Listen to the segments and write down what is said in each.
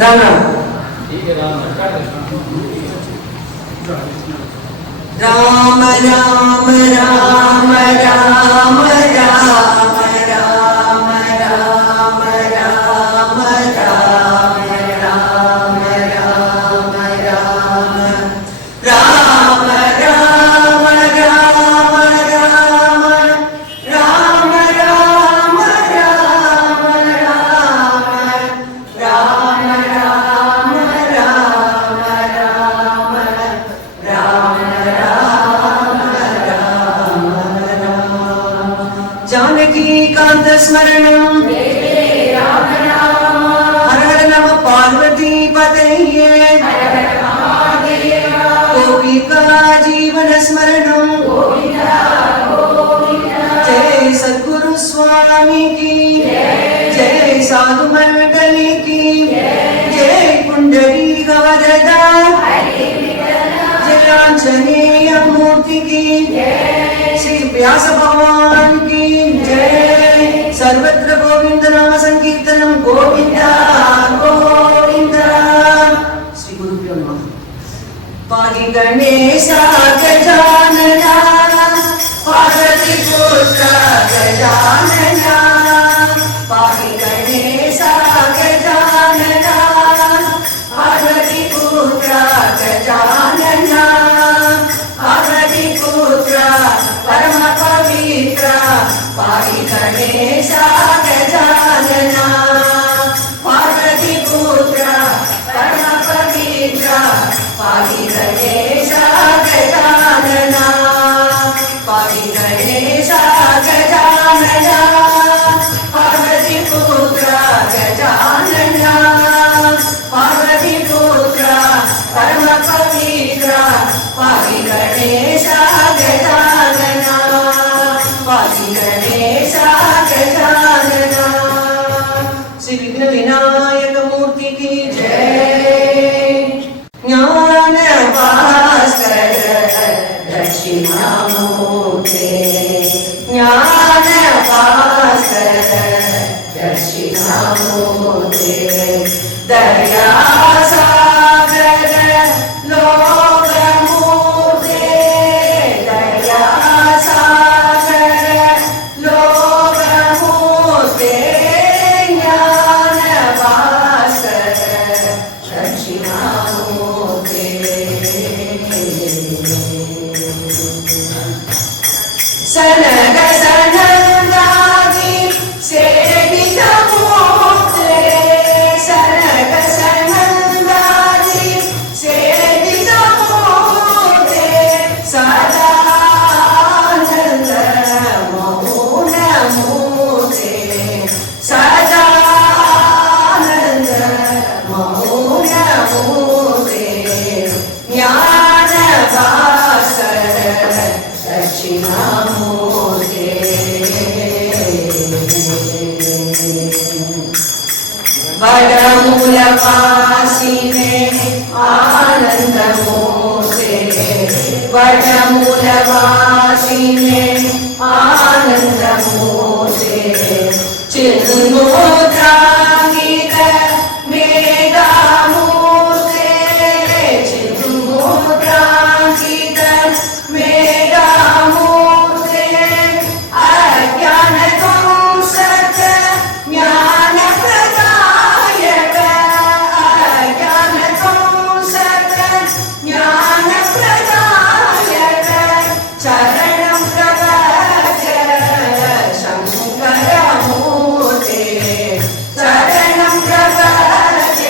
राम राम राम राम राम राम राम स्मरणं हर हर नम पार्वती पतये गोपिका जीवन स्मरणं जय सद्गुरु स्वामी की जय साधु मंडली की जय कुंडली गवरदा जय आंजनेय मूर्ति की श्री व्यास भगवान की जय। सर्वत्र गोविंद नाम संकीर्तनम गोविंदा गोविंदा। श्री गुरुभ्यो नमः। पाहि गणेशा गजानना पार्वती पुत्र गजानना पाहि गणेशा गजानना पार्वती पुत्र गजानना पार्वती पुत्र परम पवित्र पाहि गणेशा गजानना पार्वती पुत्र परम पवित्र पाहि गणेशा गजानना पाहि गणेशा गजानना पार्वती पुत्र गजानना पार्वती पुत्र परम पवित्र पाहि गणेशा गजानना पाहि गणेशा गजानना। श्री विघ्न विनायक मूर्ति की जय। ज्ञान भास्कर दक्षिणामूर्ते ज्ञान भास्कर दक्षिणामूर्ते दया सागर लोकमूर्ते दया सागर लोकमूर्ते ज्ञान भास्कर दक्षिणामूर्ते सनग सनंदादि सेवित मूर्ते सनग सनंदादि सेवित मूर्ते सदानंद मौन मूर्ते सदानंद मौन मूर्ते ज्ञान भास्कर दक्षिणामूर्ते वडमूलवासिने आनन्दमूर्ते वडमूलवासिने आनन्दमूर्ते चिन्मुद्राङ्कित मेघामूर्ते चिन्मुद्राङ्कित मेघामूर्ते अज्ञानध्वंसक ज्ञानप्रदायक अज्ञानध्वंसक ज्ञानप्रदायक चरणं प्रपद्य शङ्करमूर्ते चरणं प्रपद्य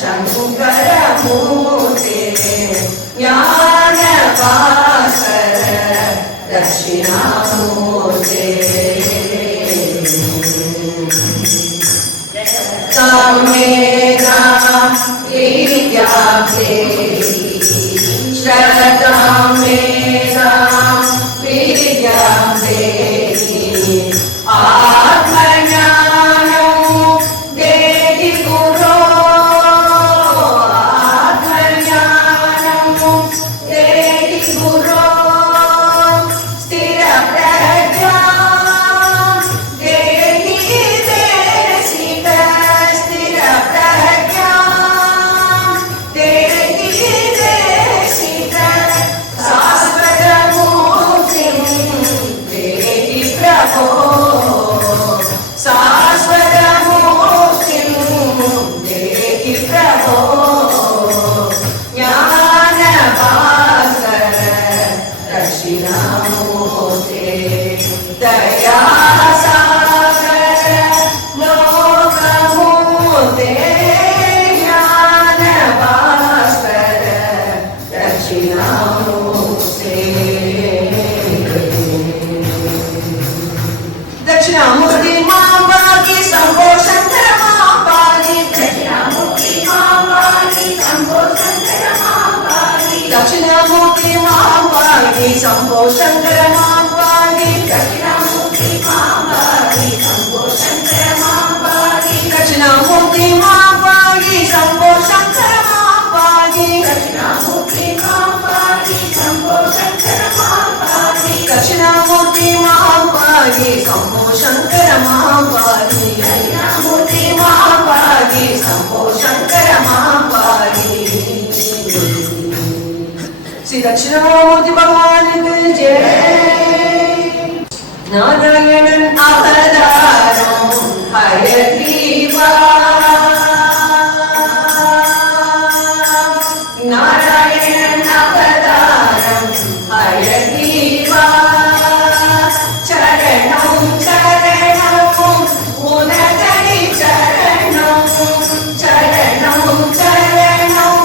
शङ्करमूर्ते ज्ञान भास्कर दक्षिणामूर्ते सामेधां विद्याब्धे श्रद्धां मेधां विद्याब्धे आत्मज्ञानं देहि गुरो आत्मज्ञानं देहि गुरो स्थिरप्रज्ञां देहि देशिक स्थिरप्रज्ञां शंभो शंकर मांबागी दक्षिणामूर्ति मांबागी शंभो शंकर मांबागी दक्षिणामूर्ति मांबागी शंभो शंकर मांबागी दक्षिणामूर्ति मांबागी शंभो शंकर मांबागी दक्षिणामूर्ति मांबागी शंभो शंकर मांबागी दक्षिणामूर्ति मांबागी शंभो शंकर मांबागी श्री दक्षिणामूर्ति भगवान की जय। नारायणन अवतारम हयग्रीवा नारायणन अवतारम हयग्रीवा चरणं चरणं उनतनि चरणं चरणं चरणं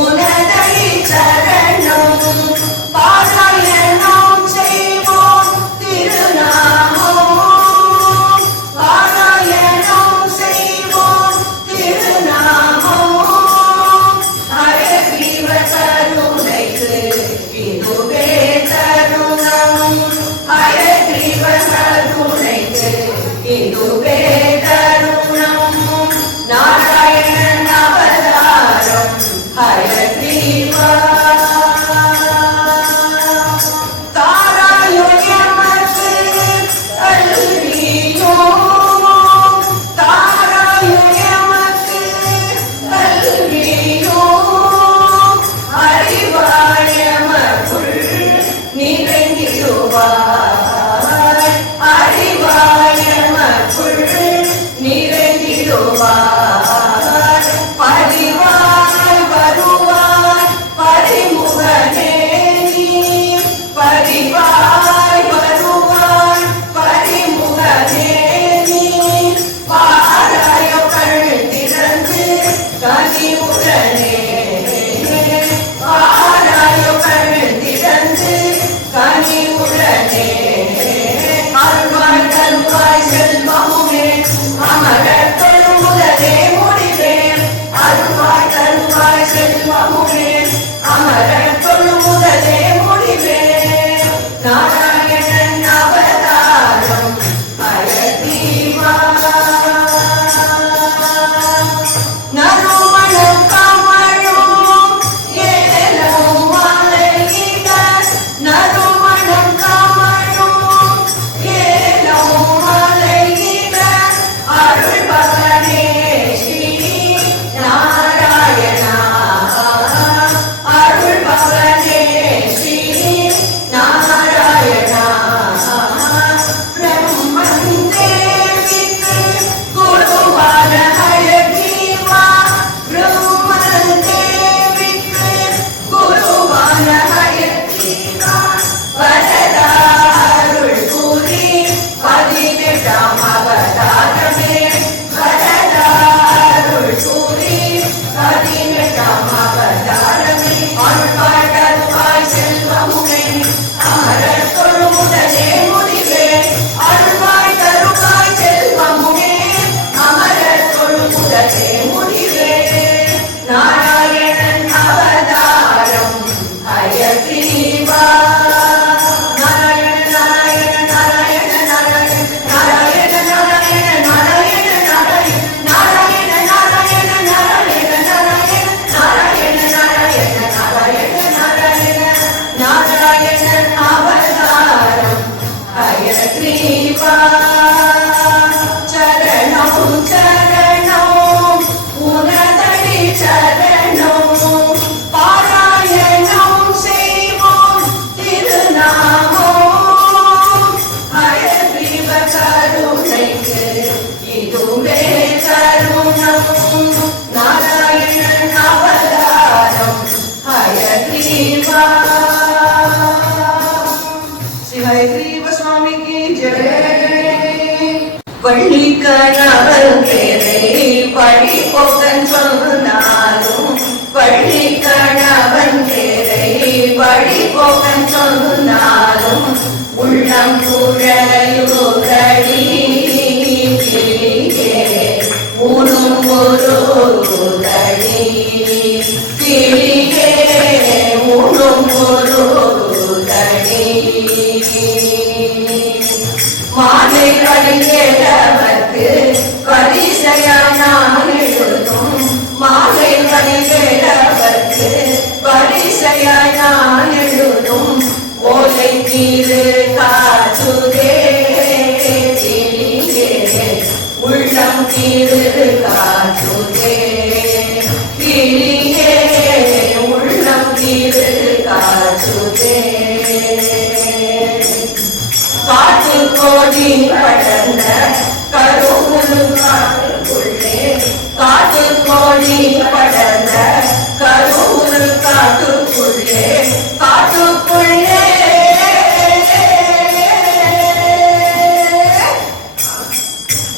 उनतनि चरणं पारायणं செய்வோம் திருநாமம் பாராயணம் செய்வோம் திருநாமம் ஹயக்ரீவ கருணைக்கு இதுவே தருணம் ஹயக்ரீவ கருணைக்கு இதுவே தருணம் நாராயணன் அவதாரம் ஹயக்ரீவா நாராயணன் அவதாரம் ஹயக்ரீவா நறுமணம் கமழும் ஏலம் மலையிட நறுமணம் கமழும் ஏலம் மலையிட அருள்பவனே ஸ்ரீ நாராயணா அருள்பவனே ஸ்ரீ நாராயணா பிரம்மன் தேவிக்கு குருவான ஹயக்ரீவா பிரம்மன் தேவிக்கு குருவான ஹயக்ரீவா வரதாருள் கூறி 18ஆம் அவதாரமே வரதாருள் கூறி 18ஆம் அவதாரமே அருள்வாய் தருவாய் செல்வமுமே அமரர் தொழுமுதலே முடிவே அருள்வாய் தருவாய் செல்வமுமே அமரர் தொழுமுதலே முடிவே நாராயணன் அவதாரம் ஹயக்ரீவா நாராயண நாராயண நாராயண நாராயண நாராயண நாராயண நாராயண நாராயண நாராயண நாராயண நாராயண நாராயண நாராயண நாராயண நாராயண நாராயணன் அவதாரம் ஹயக்ரீவா சரணம் சரணம் உனதடி சரணம் பாராயணம் செய்வோம் திருநாமம் ஹயக்ரீவ கருணைக்கு இதுவே தருணம் நாராயணன் அவதாரம் हयग्रीवा श्री हयग्रीव स्वामी की जय पள்ளி கணவன் பேரை பழி போகன் சொன்னாலும் பள்ளி கணவன் பேரை பழி போகன் சொன்னாலும் உள்ளம் குழையுதடி ஊனும் ஒரு தடி கிளியே ஊனும் ஒரு தடி நீரு காற்றுதே கிளியே உள்ளம் நீரு காற்றுதே கிளியே உள்ளம் நீரு காற்றுதே காற்று கோடி படர்ந்த கருவுரு காட்டுக்குள்ளே காற்று கோடி படர்ந்த கருவுரு காட்டுக்குள்ளே காட்டுக்குள்ளே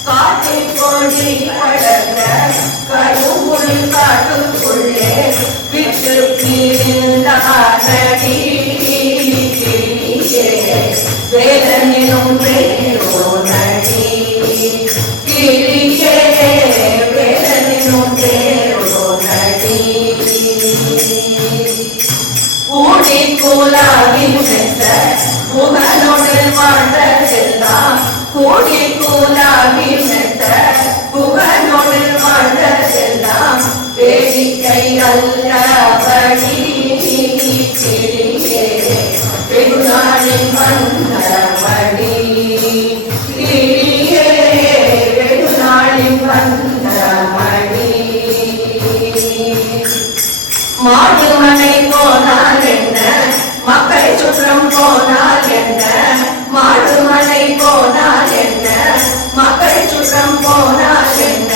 காற்று கோடி படர்ந்த கருவுரு காட்டுக்குள்ளே விட்டு பிரிந்தானடி வேதனினும் வேறோ நடி கிளியே வேதனினும் வேறோ நடி கூடி கூலாவில் சென்ற புகழோடு வாழ்ந்ததெல்லாம் கூடி கூலாவில் சென்ற புகழோடு வாழ்ந்ததெல்லாம் வேடிக்கை அல்லபடி கிளியே வெகுநாளின் வந்தமடி கிளியே வெகுநாளின் வந்தமடி மாடு மனை போனால் என்ன மக்களை சுற்றம் போனால் என்ன மாடு மனை போனால் என்ன மக்களை சுற்றம் போனால் என்ன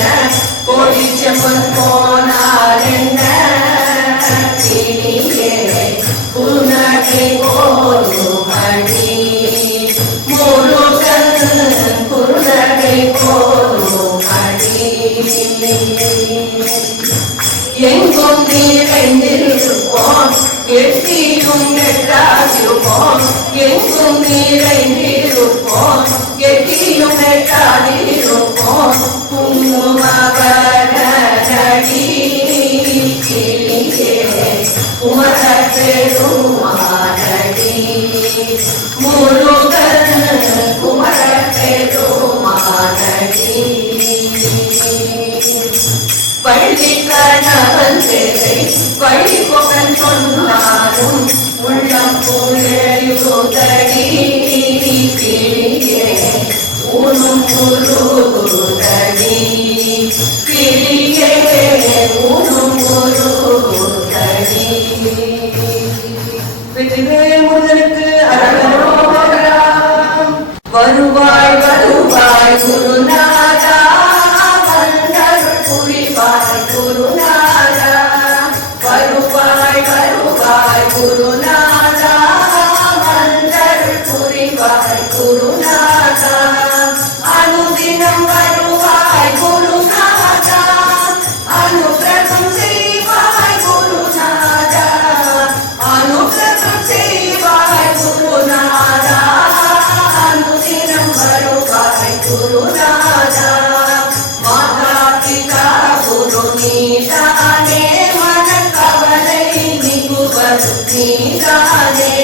கோடி செம்மன் போனால் என்ன கிளியே புனகை போலுமடி முருகன் குருநகை போலுமடி எங்கும் நிறைந்திருப்போம் எட்டியும் எட்டாதிருப்போம் எங்கும் நிறைந்திருப்போம் எட்டியும் எட்டாதிருப்போம் குங்குமவனடி கிளியே குமர பெருமானடி முருகன் குமர பெருமானடி பள்ளி கணவன் பேரை பழிபொகன் சொன்னாலும் உள்ளம் புழையுதடி கிளியே ஊனும் குருதடி கிளியே ஊனும் குருதடி வெற்றிவேல் முருகனுக்கு அரோகரா வருவாய் வருவாய் குருநாதா வந்தருள் புரிவாய் குருநாதா வருவாய் வருவாய் குருநாதா வந்தருள் புரிவாய் குருநாதா அனுதினம் வருவாய் குருநாதா அனுகிரகம் செய்வாய் குருநாதா அனுகிரகம் செய்வாய் குருநாதா அனுதினம் வருவாய் குருநாதா மாதா பிதா குரு நீதானே மனக்கவலை நீங்குவது நீதானே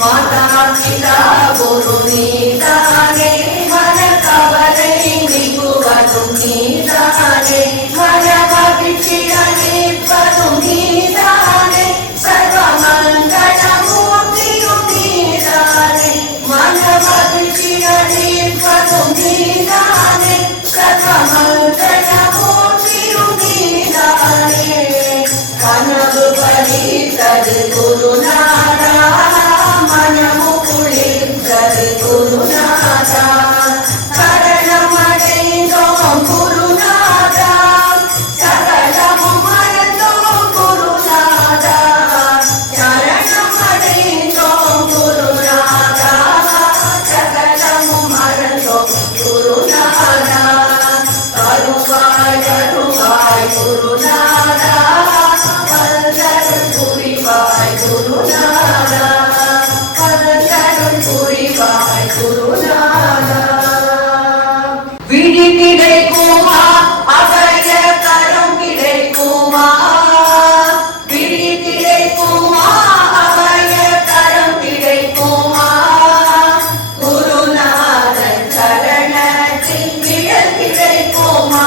மாதா பிதா குரு நீதானே மனக்கவலை நீங்குவதும் நீதானே மனமகிழ்ச்சிய நீப்பதும் நீதானே சர்வமங்களமூர்த்தியும் நீதானே மனமகிழ்ச்சிய நீப்பதும் நீதானே சர்வமங்களமூர்த்தியும் நீதானே கனவு பலித்தது குருநாதா மனமு குளிர்ந்தது குருநாதா சரணமடைந்தோம் குருநாதா சகலமும் மறந்தோம் குருநாதா சரணமடைந்தோம் குருநாதா சகலமும் மறந்தோம் குருநாதா அருவாய் அருவாய் குருநாதா வந்தருள் புரிவாய் குருநாதா வந்தருள் புரிவாய் குருநாதா விழி கிடைக்குமா அபய கரம் கிடைக்குமா விழி கிடைக்குமா அபய கரம் கிடைக்குமா குருநாதன் சரணத்தில் நிழல் கிடைக்குமா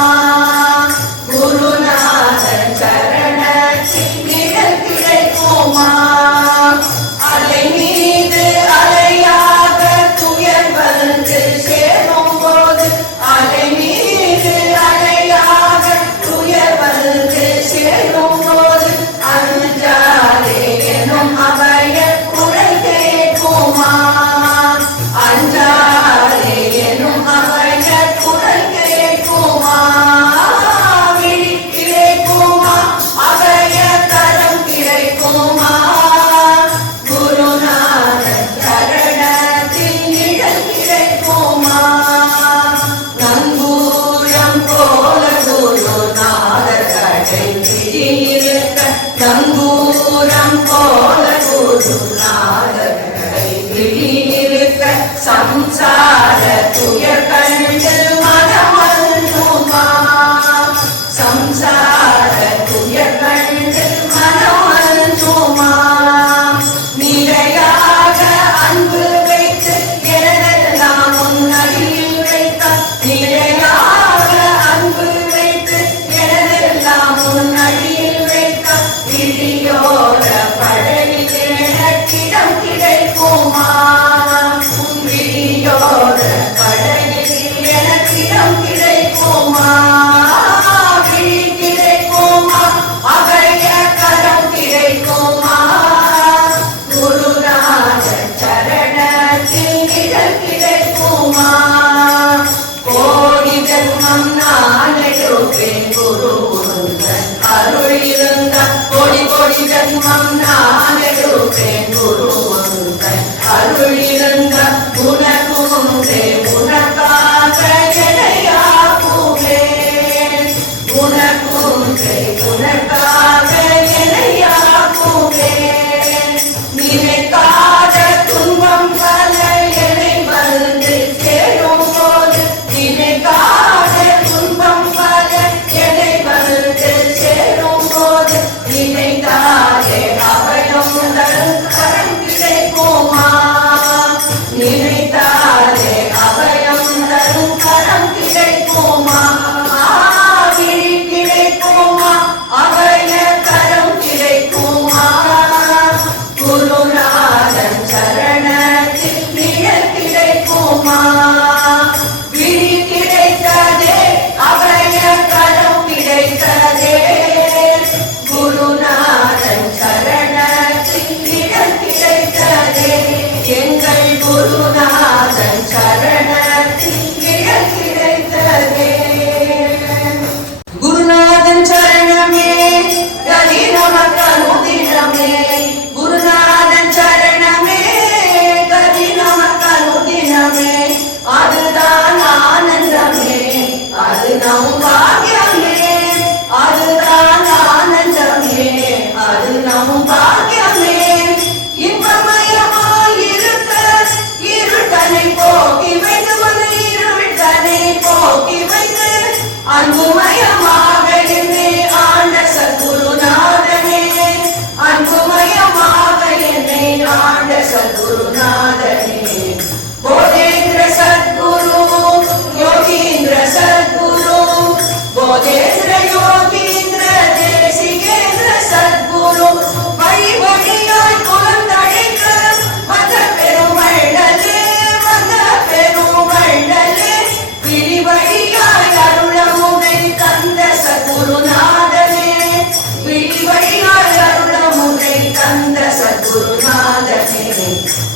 எனக்கிடம் கிடைக்குமா உன் விழியோர கடையில் எனக்கிடம் கிடைக்குமா விழி கிடைக்குமா அகய கரம் கிடைக்குமா குருநாத சரணத்தில் நிழல் கிடைக்குமா கோடி ஜன்மம் நான் எடுப்பேன் குரு அருள் இருந்த கோடி கோடி ஜன்மம் நான் எடுப்பேன் குரு அருள் இருந்த உனக்குன்றே உனக்காக எனையாக்குவேன் உனக்குன்றே உனக்காக எனையாக்குவேன் நினைக்காத துன்பம் பல என்னை வந்து சேரும் போது நினைக்காத துன்பம் பல என்னை வந்து சேரும் போது நினைத்தாலே அபயம் தரும் கரம் கிடைக்குமா நினைத்தாலே அபயம் தரும் கரம் கிடைக்குமா விழி கிடைக்குமா அபய கரம் கிடைக்குமா குருநாதன் சரணத்தில் நிழல் கிடைக்குமா விழி கிடைத்ததே அபய கரம் கிடைத்ததே குருநாதன் சரணத்தில் நிழல் கிடைத்ததே எங்கள் குருநாதன் சரணத்தில் நிழல் கிடைத்ததே குருநாதன் சரணமே கதி நமக்கு அனுதினமே குருநாதன் சரணமே கதி நமக்கு அனுதினமே அதுதான் ஆனந்தமே அது நம் பாக்கியமே அதுதான் ஆனந்தமே அது நம் பாக்கியமே இன்பமயமாயிருக்க இருட்டனை போக்கி வைத்து மன இருட்டனை போக்கி வைத்து அன்புமயமாக என்னை ஆண்ட சத்குருநாதனே அன்புமயமாக என்னை ஆண்ட சத்குருநாதனே போதேந்திர சத்குரு யோகீந்திர சத்குரு போதேந்திர யோகீந்திர தேசிகேந்திர சத்குரு வழி வழியாய் குலந்தழைக்க மத பெரும் வள்ளலே மத பெரும் வள்ளலே விழி வழியாய் அருளமுதை தந்த சத்குருநாதனே விழி வழியாய் அருளமுதை தந்த சத்குருநாதனே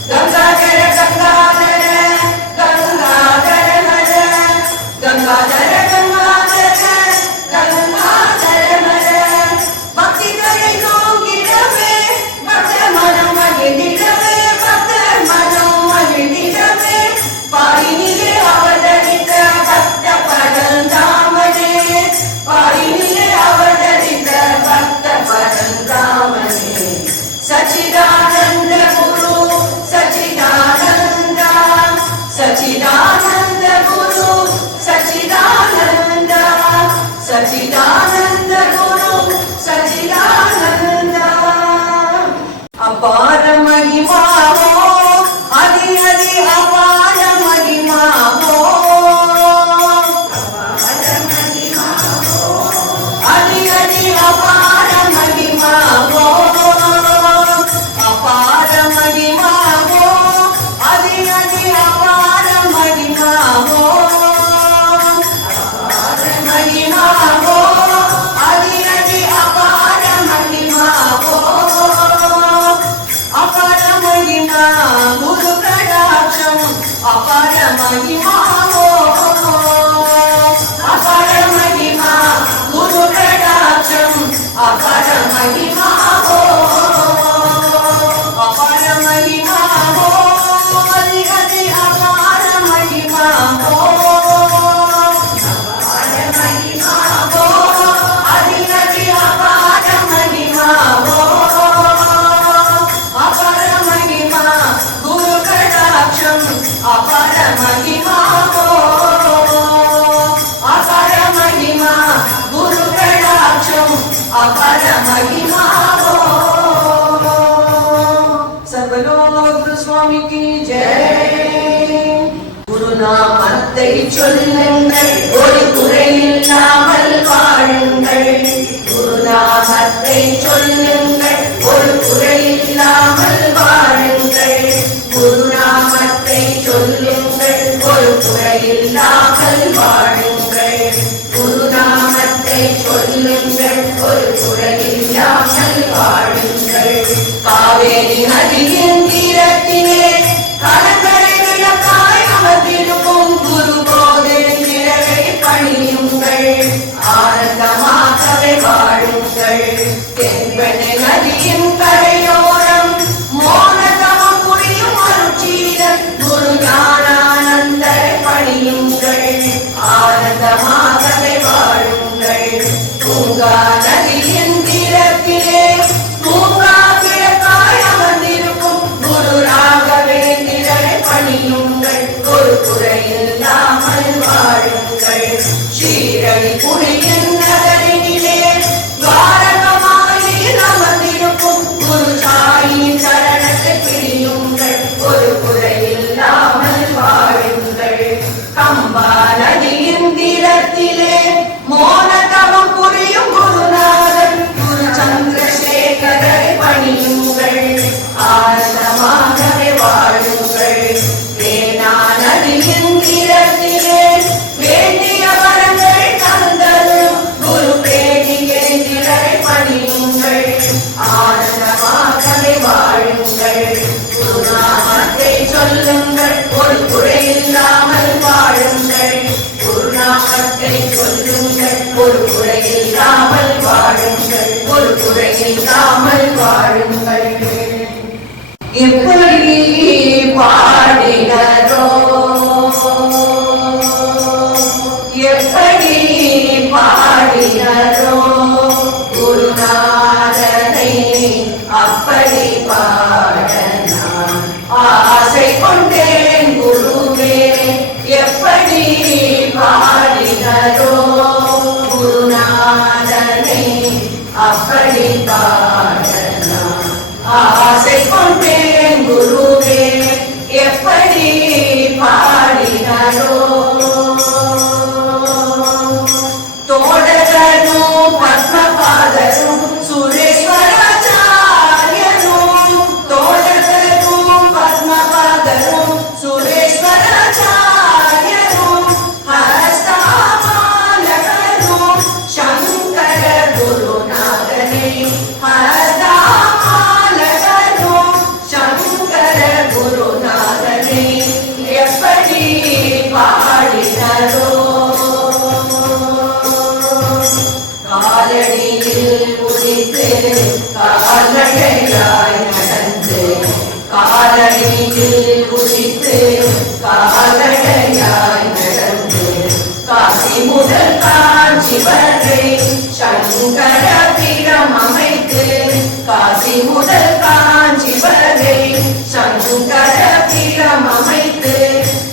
கங்காதர கங்காதர கங்காதர ஹர கங்காதர கங்காதர கங்காதர ஹர பக்தி தலை நோங்கிடவே பக்த மனம் மகிழ்ந்திடவே பக்த மனம் மகிழ்ந்திடவே பாரினிலே அவதரித்த பக்த பரந்தாமனே பாரினிலே அவதரித்த பக்த பரந்தாமனே சச்சிதானந்த குரு சச்சிதானந்த சச்சிதானந்த குரு சச்சிதானந்த சச்சிதானந்த குரு சச்சிதானந்த அபார மகிமாவோ அதி அதி அபார மகிமாவோ அதி அதி அபார மகிமாவோ அபார மகிமாவோ அதி அதி அபார மகிமாவோ மகிமாவோ அதி அதி அபார மகிமாவோ அபார மகிமா குரு கடாட்சம் அபார மகிமாவோ அபார மகிமா குரு கடாட்சம் அபார மகிமாவோ அபார மகிமாவோ அதி அதி அபார மகிமாவோ அபார மகிமாவோ அதி அதி அபார மகிமாவோ அபார மகிமா குரு கடாட்சம் அபார மகிமாவோ அபார மகிமா குரு கடாட்சம் அபார மகிமாவோ சர்வலோக சுவாமி की जय குருநாமத்தை சொல்லுங்கள் ஒரு குறையில்லாமல் வாழுங்கள் குருநாமத்தை சொல்லுங்கள் ஒரு குறையில்லாமல் வாழுங்கள் காவேரி நதியின் தீரத்திலே கலங்கரை விளக்காய் அமர்ந்திருக்கும் குரு போது நிழலை பணியுங்கள், ஆனந்தமாகவே வாழுங்கள். தென்பெண்ணை நதியின் கரையோரம் மோனதமம் புரியும் அருட்சீலன் குரு ஞானானந்தரை பணியுங்கள், ஆனந்தமாகவே வாழுங்கள். தூங்கா நதியின் தீரத்திலே தூங்கா கிழக்காய் அமர்ந்திருக்கும் குரு ராகவேந்திரரை பணியுங்கள், ஒரு குறையில்லாமல் வாழுங்கள். ஸ்ரீரடி புரியின் நகரினிலே துவாரகமாயில் அமர்ந்திருக்கும் குரு சாயின் சரணத்தை பிடியுங்கள், ஒரு குறையில்லாமல் வாழுங்கள். கம்பா நதியின் தீரத்திலே மோனதவம் புரியும் குருநாதன் குரு சந்திரசேகரை பணியுங்கள், ஆனந்தமாகவே வாழுங்கள். வேணா நதியின் தீரத்திலே வேண்டிய வரங்கள் தந்தரும் குரு பேடிகேந்திரரை பணியுங்கள், ஆனந்தமாகவே வாழுங்கள். குருநாமத்தை சொல்லுங்கள், ஒரு குறையில்லாமல் வாழுங்கள். குருநாமத்தை சொல்லுங்கள், ஒரு குறையில்லாமல் வாழுங்கள், ஒரு குறையில்லாமல் வாழுங்கள். எப்படி பாடினரோ எப்படி பாடினரோ குருநாதனை அப்படி பாட நான் ஆசை கொண்டேன் குருவே. எப்படி பாடினரோ குருநாதனை அப்படி பாட நான் ஆசை கொண்டேன் குருவே. எப்படி பாடினரோ தோடகரும் பத்மபாதரும் சுரேஸ்வராச்சாரியரும், தோடகரும் பத்மபாதரும் சுரேஸ்வராச்சாரியரும், ஹஸ்தாமாலகரும் சங்கர குருநாதனே, ஹஸ்தாமாலகரும் சங்கர குருநாதனே. எப்படி பாடினரோ காலடியில் உதித்து கால்நடையாய் நடந்து, காலடியில் உதித்து கால்நடையாய் நடந்து, காசி முதல் காஞ்சி வரை சங்கர பீடம் அமைத்து, காசி முதல் காஞ்சி வரை சங்கர பீடம் அமைத்து,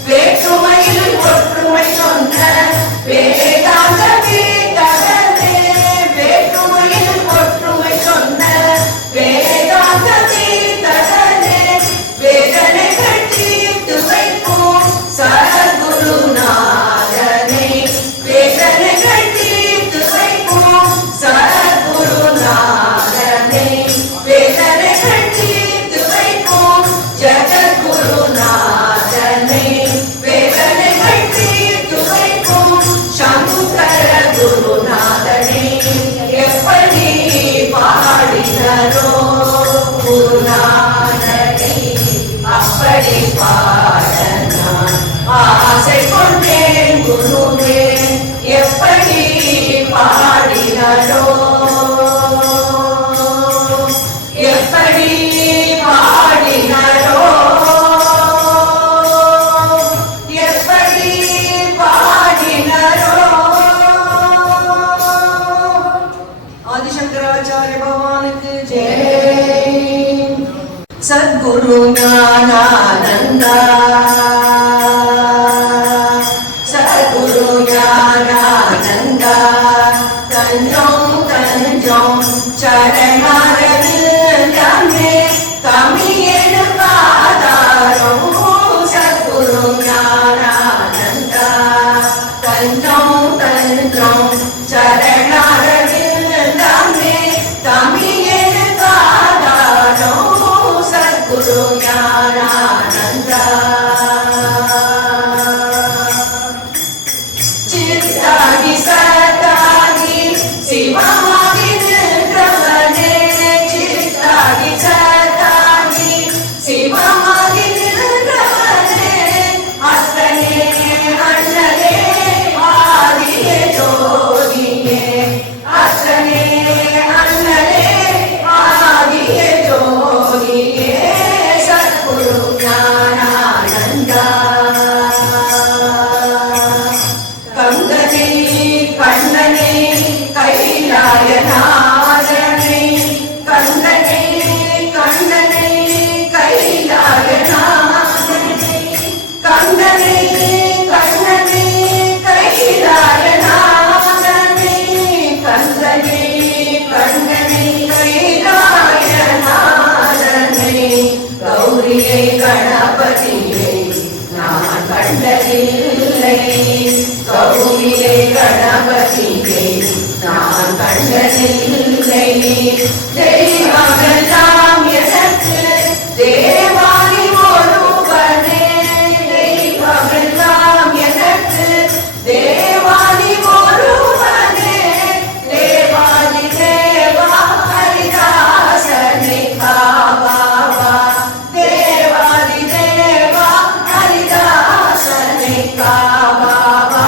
வேற்றுமையில் ஒற்றுமை சொன்ன வேதாந்த வேதகனே, வேற்றுமையில் ஒற்றுமை சொன்ன வேதாந்த வேதகனே, வேதனைகள் தீர்த்து வைக்கும் சத்குருநாதனே, வேதனைகள் தீர்த்து வைக்கும் சத்குருநாதனே, வேதனைகள் தீர்த்து வைக்கும் ஜகத்குருநாதனே, வேதனைகள் தீர்த்து வைக்கும் சங்கர குருநாதனே. எப்படி பாடினரோ குருநாதனே அப்படி பாட நான் ஆசை கொண்டேன் குருவே. எப்படி பாடினரோ எப்படி பாடினரோ எப்படி பாடினரோ. ஆதிசங்கராச்சாரிய பகவானுக்கு ஜெய். சத்குரு ஞானானந்தா, சத்குரு ஞானானந்தா, தஞ்சம் தஞ்சம் சரணாரவிந்தமே தமிழெடுக்காதாரம். சத்குரு ஞானானந்தா, தஞ்சம் தஞ்சம் சரணாரவிந்தமே தமிழெடுக்காதாரம். சத்குரு ஞானானந்தா. சித்தாகி சத்தாகி சிவமாகி நின்றவனே, சித்தாகி சத்தாகி கைலாயநாதனை கந்தனை கந்தனை கைலாயநாதனை கந்தனை கந்தனை கைலாயநாதனை கந்தனை கந்தனை கைலாயநாதனை கௌரியை கணபதியை நான் கண்டதில்லை கௌரியை கணபதியை நான் கண்டதில்லை தெய்வமெல்லாம் எனக்கு தேவாதி ஒருவனே தெய்வமெல்லாம் எனக்கு தேவாதி ஒருவனே தேவாதி தேவா ஹரிதாசனை காவாவா தேவாதி தேவா ஹரிதாசனை காவாவா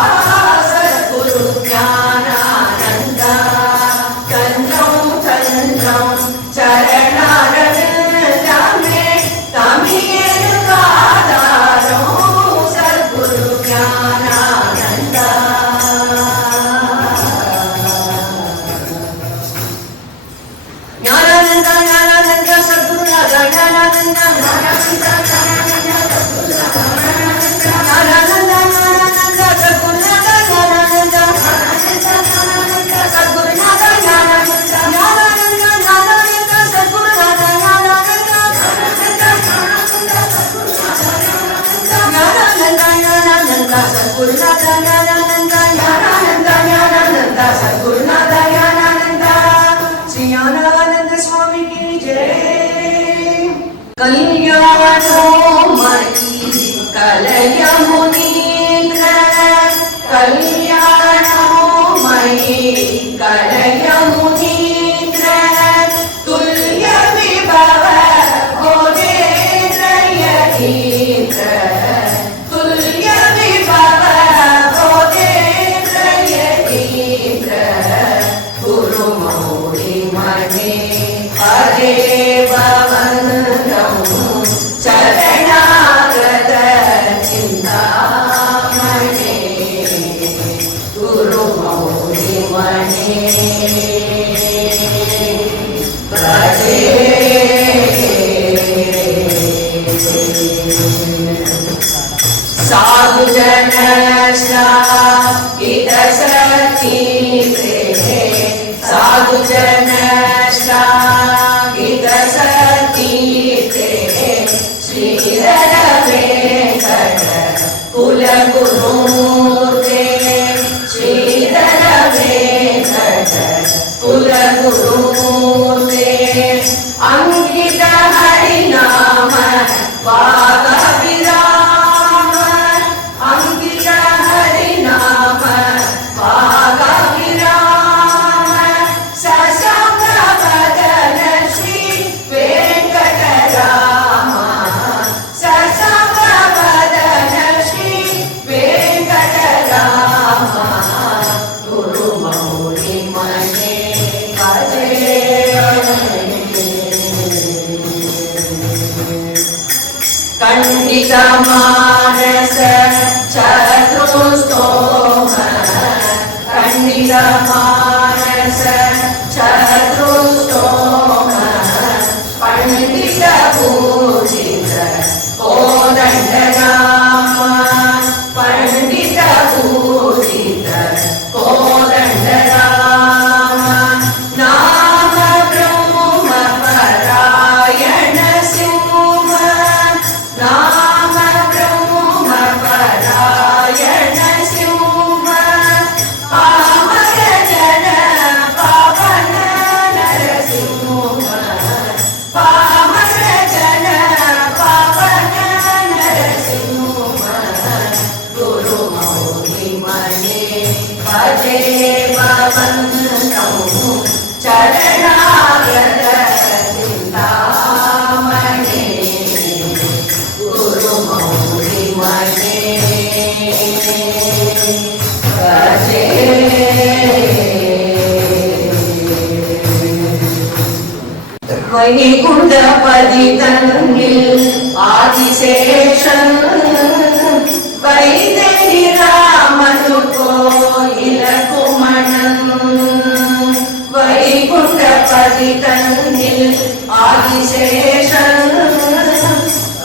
சத்குரு ஞானானந்தா தஞ்சம் தஞ்சம் சரணாரவிந்தமே தமிழுக்காதாரோ சத்குரு ஞானானந்தா ஞானானந்தா ஞானானந்தா சத்குருநாத ஞானானந்தா ஞானானந்தா ஞானானந்தா சத்குருநாத ஞானானந்தா ஞானானந்தா சத்குருநாத ஞானானந்தா ஞானானந்தா சத்குருநாத ஞானானந்தா ஞானானந்தா ஞானானந்தா சத்குருநாத ஞானானந்தா ஞானானந்தா ஞானானந்தா சத்குருநாத ஞானானந்தா ஞானானந்தா ஞானானந்தா சத்குருநாத ஞானானந்தா श्री ज्ञानानंद स्वामी की जय कल्याणोमयी कलयमुनीन्द्र कल्याणोमयी कलयमुनीन्द्र तुल्य विभव भोगेन्द्र यतीन्द्र तुल्य विभव भोगेन्द्र यतीन्द्र गुरु मौली मने हरे भवन्तम् चरणागत चिन्तामणे गुरु मौली मने भजे साधु जन श्रावित सती साधु जन श्रावित सती श्रीधर वेंकट कुल गुरुमूर्ते श्रीधर वेंकट कुल गुरुमूर्ते अंकित हरिनाम वाग विराम अंकित हरिनाम वाग विराम सशंग बदन श्री वेंकटराम सशंग बदन श्री वेंकटराम गुरु मौली मने भजे खंडित मानस चतुस्तोम खंडित मानस चतुस्तोम पंडित पूजित कोदंडनाम पंडित पूजित कोदंडनाम नाम ब्रह्म परायण सिंह नाम ब्रह्म परायण सिंह पामर जन पावन नरसिंह पामर जन पावन नरसिंह गुरु मौली मने भजे भवन्तम् चरणागत चिन्तामणे गुरु मौली मने भजे वैकुण्ठपति तन्निल आदिशेषन् वैदेहि रामनु कोयिल कुमणन् பதி தன்னில் ஆதிசேஷன்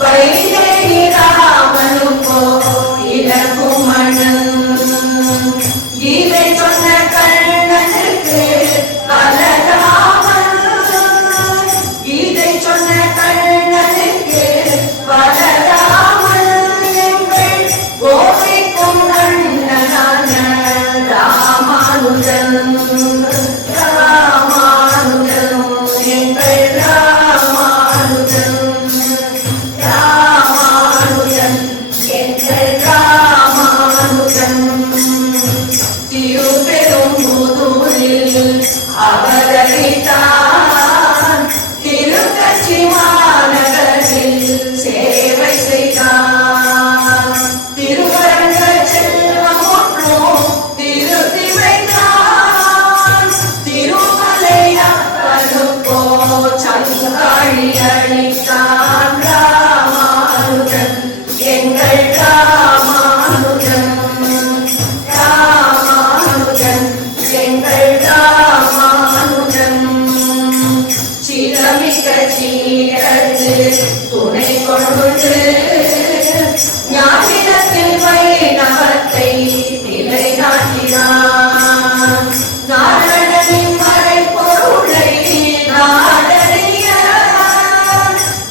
வைதேகி ராமனுக்கோ இலகுமணன் கீதை சொன்ன கண்ணனுக்கு பலராமன் கீதை சொன்ன கண்ணனுக்கு பலராமன் எங்கள் கோபிக்கும் கண்ணனான ராமானுஜன் ராமானுஜன் எங்கள் ராமானுஜன் ராமானுஜன் எங்கள் ராமானுஜன் திருப்பெரும்புதூரில் அவதரித்தான் திருக்கட்சி மாநகரில் சேவை செய்தான் திருவரங்க செல்வம் ஒன்றும் திருத்தி வைத்தான் திருமலை அப்பனுக்கோ சங்காழி அளித்தான் ராமானுஜன் எங்கள் ராமானுஜன் ராமானுஜன் எங்கள் ராமானுஜன் சிரமிக்க சீரத்து துணை கொண்டு ஞானிடத்தில் வைணவத்தை நிலைநாட்டினான் நாரணனின் மறைபொருளை நாடறிய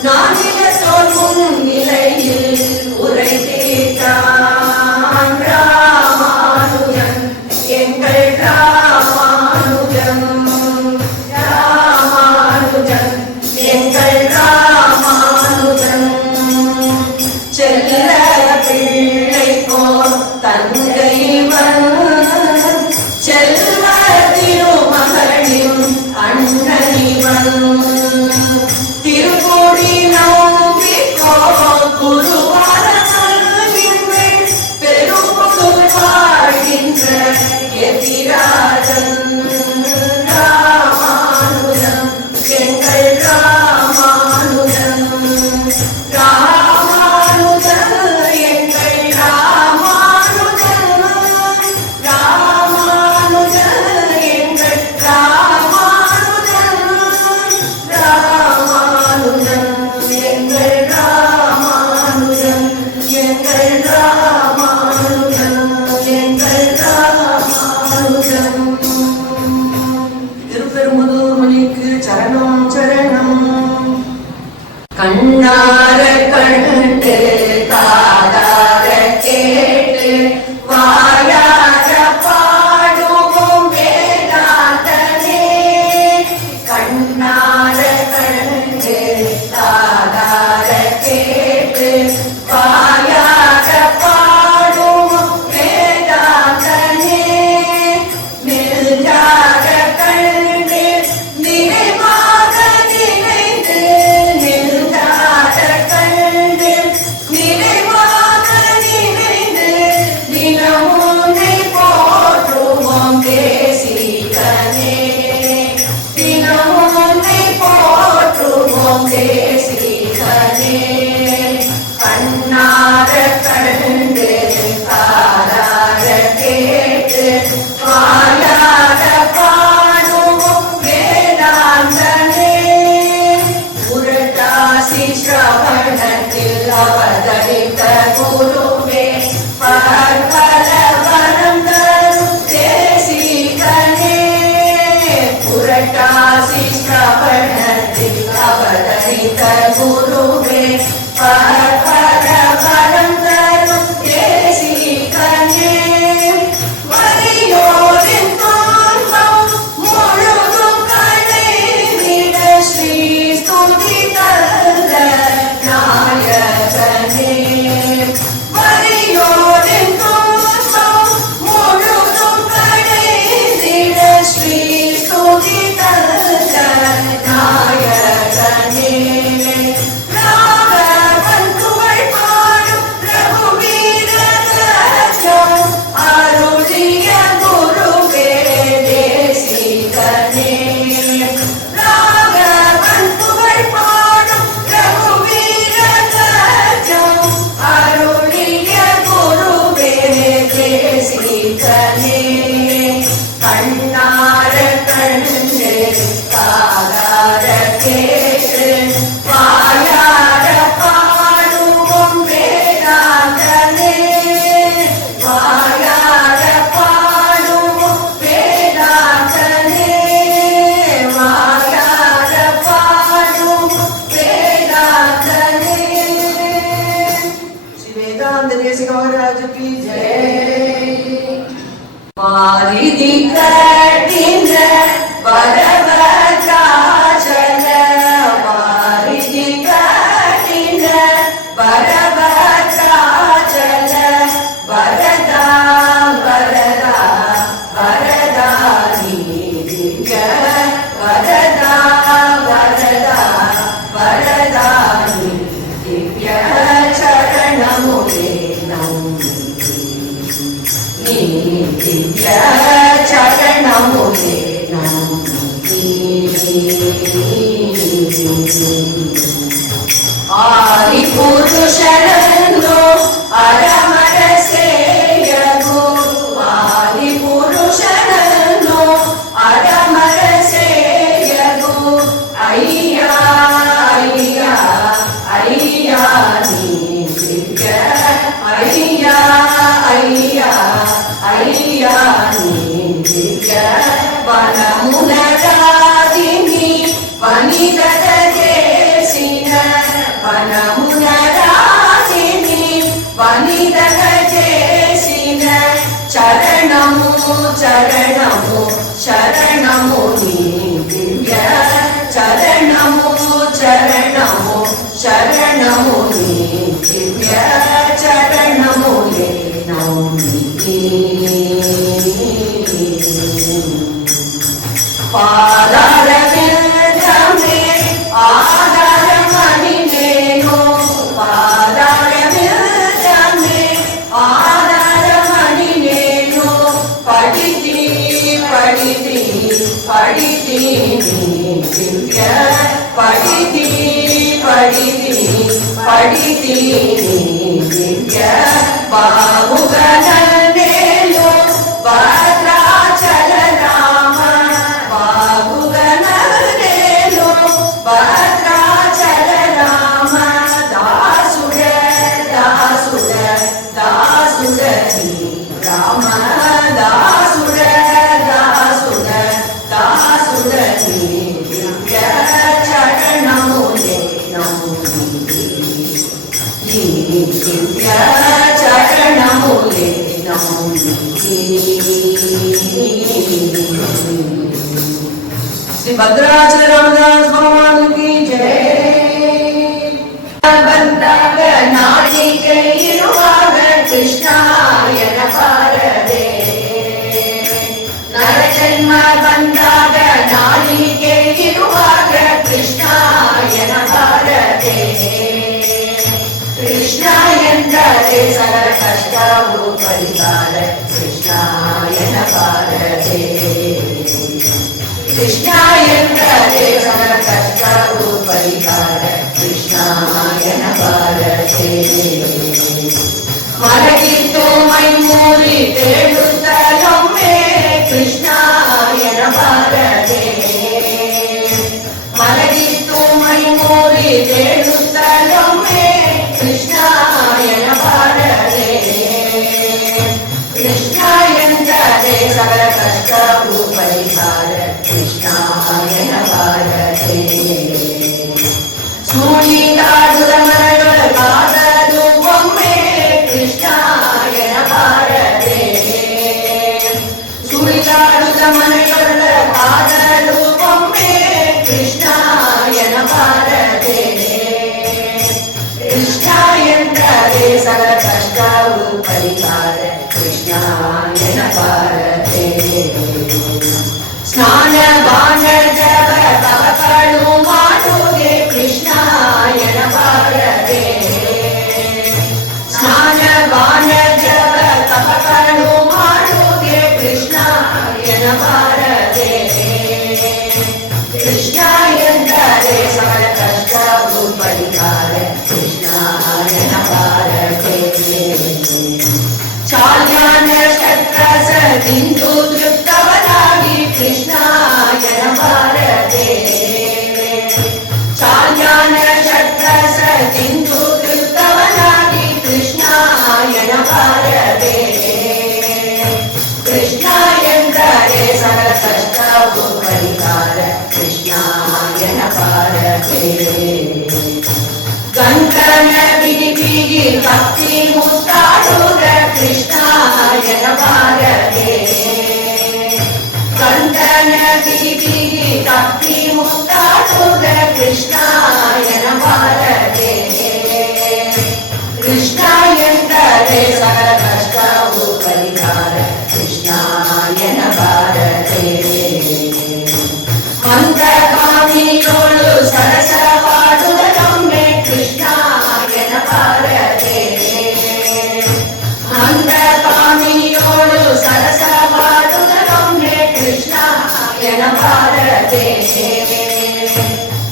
நானிலத்தோர் முன்னிலையில் உரை தீர்த்தான் ராமானுஜன் எங்கள் ராமானுஜன் ராமானுஜன் எங்கள் ராமானுஜன் செல்ல பிள்ளை போர் தந்தைவன் செல்வ திருமகளின் அண்ணனிவன் திருக்கோடி நம்பிக்கோ குருவாரங்கள் பெரும்புதூர் வாழ்கின்ற எதிராஜன் ராமானுஜன் எங்கள் ராமானுஜன் ராமானுஜன் எங்கள் ராமானுஜன் ராமானுஜன் எங்கள் ராமானுஜன் ராமானுஜன் எங்கள் ராமானுஜன் எங்கள் ராமானுஜன் எங்கள் ராமானுஜன் திருப்பெரும்புதூர் மணிக்கு சரணம் சரணம் கண்ணார கண்டு காதார கேட்டு வாயார பாடுவோம் வேதாந்தனே கண்ணார கண்டு காதார கேட்டு வாயார பாடுவோம் வேதாந்தனே நெஞ்சார கண்டு நிறைவாக நினைந்து நெஞ்சார கண்டு நிறைவாக நினைந்து தினமுனை போற்றுவோம் தேசிகனே தினமுனை போற்றுவோம் தேசிகனே கண்ணார கண்டு காதார கேட்டு வாயார பாடுவோம் வேதாந்தனே புரட்டாசி ஸ்ரவணத்தில் அவதரித்த குருவே பற்பல வரம் தரும் தேசிகனே புரட்டாசி ஸ்ரவணத்தில் அவதரித்த குருவே பற்பல வரம் தரும் தேசிகனே வரியோரின் துன்பம் முழுதும் களைந்திட ஸ்ரீ ஸ்துதி தந்த நாயகனே வரியோரின் துன்பம் முழுதும் களைந்திட ஸ்ரீ ஸ்துதி தந்த நாயகனே ராகவன் ದಿವ್ಯ ವರದ ವರದ ವರದಾ ದಿವ್ಯ ಚರಣಮುಲೆ ನೌಮಿ ನೀ ದಿವ್ಯ ಚರಣಮುಲೆ ನೌಮಿ ಆದಿ ಪುರುಷರನ್ನು ಅರಮರ ಸೇಯಗು ಆದಿ ಪುರುಷರನ್ನು ಅರಮರ ಸೇಯಗು ಅಯ್ಯ ಅಯ್ಯ ಅಯ್ಯ ನೀ ದಿವ್ಯ ಅಯ್ಯ ಅಯ್ಯ ಅಯ್ಯ ನೀ ದಿವ್ಯ ವನಮುನರಾದಿನಿ ವನಿತದ ಜೇಸಿನ ವನಮುನರಾದಿನಿ ವನಿತದ ಜೇಸಿನ ಚರಣಮು ಚರಣಮು ಶರಣಮು ನೀ ದಿವ್ಯ ಚರಣಮು ಚರಣಮು ಶರಣಮು ನೀ ದಿವ್ಯ ಚರಣಮು ಲೇ ನೌಮಿ ಪಾದಾರವಿಂದಮೇ ಆಧಾರ ಮಣಿನೇನು ಪಾದಾರವಿಂದಮೇ ಆಧಾರ ಮಣಿನೇನು ಪಡಿತಿ ಪಡಿತಿ ಪಡಿತಿ ದಿವ್ಯ ಪಡಿತಿ ಪಡಿತಿ ಪಡಿತಿ ದಿವ್ಯ ಬಾಹುಗನಲ್ಲೇನು ಭದ್ರಾಚಲ ರಾಮ ಬಾಹುಗನಲ್ಲೇನು ಭದ್ರಾಚಲ ರಾಮ ದಾಸುಡ ದಾಸುಡ ದಾಸುಡ ರಾಮ ದಾಸುಡ ದಾಸುಡ ದಾಸುಡ ದಿವ್ಯ ಚರಣಮುಲೆ ನೌಮಿ ದಿವ್ಯ ಚರಣಮುಲೆ ನೌಮಿ ಶ್ರೀ ಭದ್ರಾಚಲ ರಾಮದಾಸ್ ಭಗವಾನ್ ಕಿ ಜಯ. ಬಂದಾಗ ನಾಳಿಕೆ ಇರುವಾಗ ಕೃಷ್ಣಾಯನ ಬಾರದೆ ನರಜನ್ಮ ಬಂದಾಗ ನಾಳಿಕೆ ಇರುವಾಗ ಕೃಷ್ಣಾಯನ ಬಾರದೆ ಕೃಷ್ಣ ಎಂದರೆ ಸಕಲ ಕಷ್ಟವು ಪರಿಹಾರ ಕೃಷ್ಣಾಯನ ಬಾರದೆ ಕೃಷ್ಣ ಎಂದರೆ ಸಕಲ ಕಷ್ಟವು ಪರಿಹಾರ ಕೃಷ್ಣಾಯನ ಬಾರದೆ ಮಲಗಿದ್ದು ಮೈಮೂರಿ ತೇಳುತ್ತಲೊಮ್ಮೆ ಕೃಷ್ಣಾಯನ ಬಾರದೆ ಮಲಗಿದ್ದು ಮೈಮೂರಿ ತೇಳುತ್ತಲೊಮ್ಮೆ ಕೃಷ್ಣಾಯನ ಬಾರದೆ ಕೃಷ್ಣ ಎಂದರೆ ಸಕಲ ಕಷ್ಟವು ಪರಿಹಾರ ಕೃಷ್ಣಾಯನ ಬಾರದೆ ಸುಳಿದಾಡುವ ಮರಗಳ ಕಾದಲು ಒಮ್ಮೆ ಕೃಷ್ಣಾಯನ ಬಾರದೆ ಸುಳಿದಾಡುವ ಮನೆಗಳ ಕಾದಲು ಒಮ್ಮೆ ಕೃಷ್ಣಾಯನ ಬಾರದೆ ಕೃಷ್ಣ ಎಂದರೆ ಸಕಲ ಕಷ್ಟವು ಪರಿಹಾರ ಕೃಷ್ಣಾಯನ ಬಾರದೆ ಸ್ನಾನ ಬಾಣ ಜಪ ತಪಗಳು ಮಾಡುವುದೇ ಕೃಷ್ಣಾಯನ ಬಾರದೆ ಸ್ನಾನ ಬಾಣ ಜಪ ತಪಗಳು ಮಾಡುವುದೇ ಕೃಷ್ಣಾಯನ ಬಾರದೆ ಕೃಷ್ಣ ಎಂದರೆ ಸಕಲ ಕಷ್ಟವು ಪರಿಹಾರ ಕೃಷ್ಣಾಯನ ಬಾರದೆ ಚಾಲ್ಯಾನ ಶಸ್ತ್ರಸದಿಂದು ತೃಪ್ತವನಾಗಿ ಕೃಷ್ಣಾಯನ ಬಾರದೆ ಚಾಲ್ಯಾನ ಶಸ್ತ್ರಸದಿಂದು ತೃಪ್ತವನಾಗಿ ಕೃಷ್ಣಾಯನ ಬಾರದೆ ಕೃಷ್ಣ ಎಂದರೆ ಸಕಲ ಕಷ್ಟವು ಪರಿಹಾರ ಕೃಷ್ಣಾಯನ ಬಾರದೆ ಕಂಕಣ ಬಿಗಿ ಬಿಗಿ ಭಕ್ತಿ ಮುತ್ತಾಡುವ ಕೃಷ್ಣಾಯನ ಬಾರದೆ ಕಂಕಣ ಬಿಗಿ ಬಿಗಿ ಭಕ್ತಿ ಮುತ್ತಾಡುವ ಕೃಷ್ಣಾಯನ ಬಾರದೆ ಕೃಷ್ಣ ಎಂದರೆ ಸಕಲ ಕಷ್ಟವು ಪರಿಹಾರ ಕೃಷ್ಣಾಯನ ಬಾರದೆ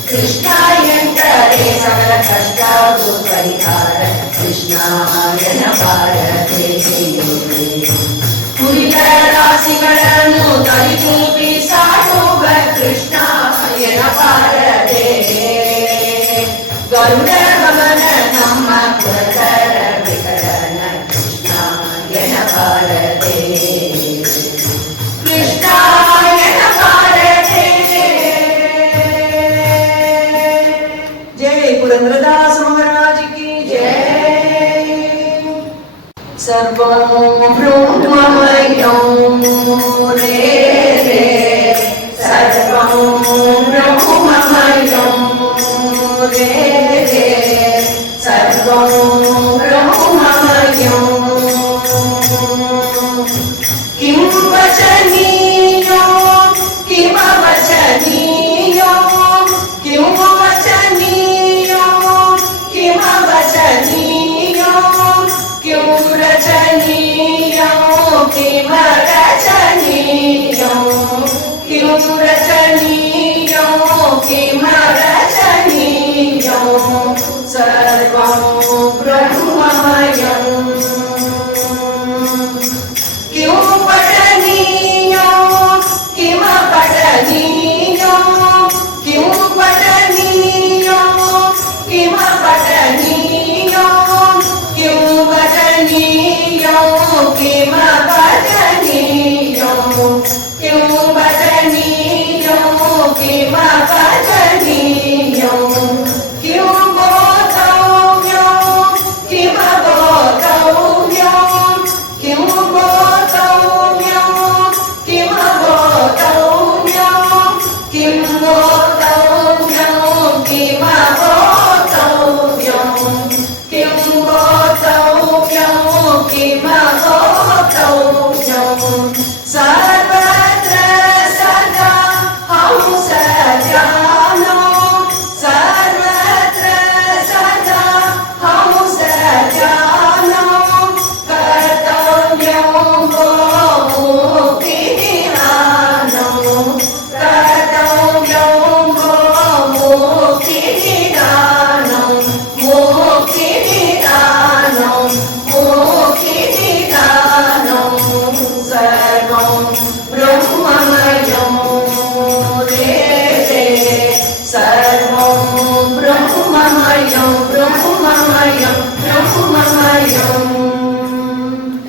ಕೃಷ್ಣಾಯಂತರೇ ಸಕಲ ಕಷ್ಟಾದು ಪರಿಹಾರ ಕೃಷ್ಣಾಯನ ಭಾರತೆ ಕುರಿತ ರಾಶಿಗಳನ್ನು ತಲೆತೂಪಿ ಸಾಡುವ ಕೃಷ್ಣಾಯನ ಭಾರತೆ ಗರುಡ ಗಮನ ನಮ್ಮ ಪ್ರಕರ ವಿಕರಣ ಕೃಷ್ಣಾಯನ ಭಾರತೆ ಕೃಷ್ಣಾಯನ ಭಾರತೆ जय पुरंदरदास महाराज की जय। सर्वं ब्रह्ममयं रे रे सर्वं ब्रह्ममयं रे रे सर्वं ब्रह्ममयं किं वचनीयो किमवचनीयो किं वचनीयो किमवचनीयो किं रचनीयो किमरचनीयो किं रचनीयो किमरचनीयो सर्वं ब्रह्ममयम् किं पठनीयो किमपठनीयो किं पठनीयो किमपठनीयो किं पठनीयो किमपठनीयो किं पठनीयो किमपठनीयो किं बोधव्यो किमबोधव्यो किं बोधव्यो किमबोधव्यो किं बोधव्यो किमबोधव्यो किं बोधव्यो किमबोधव्यो सर्वत्र सदा हंसजानो सर्वत्र सदा हंसजानो कर्तव्यं वो मुक्तिनिधानो कर्तव्यं वो मुक्तिनिधानो मुक्तिनिधानो मुक्तिनिधानो सर्वं ब्रह्ममयं रे रे सर्वं ब्रह्ममयं ब्रह्ममयं ब्रह्ममयम्।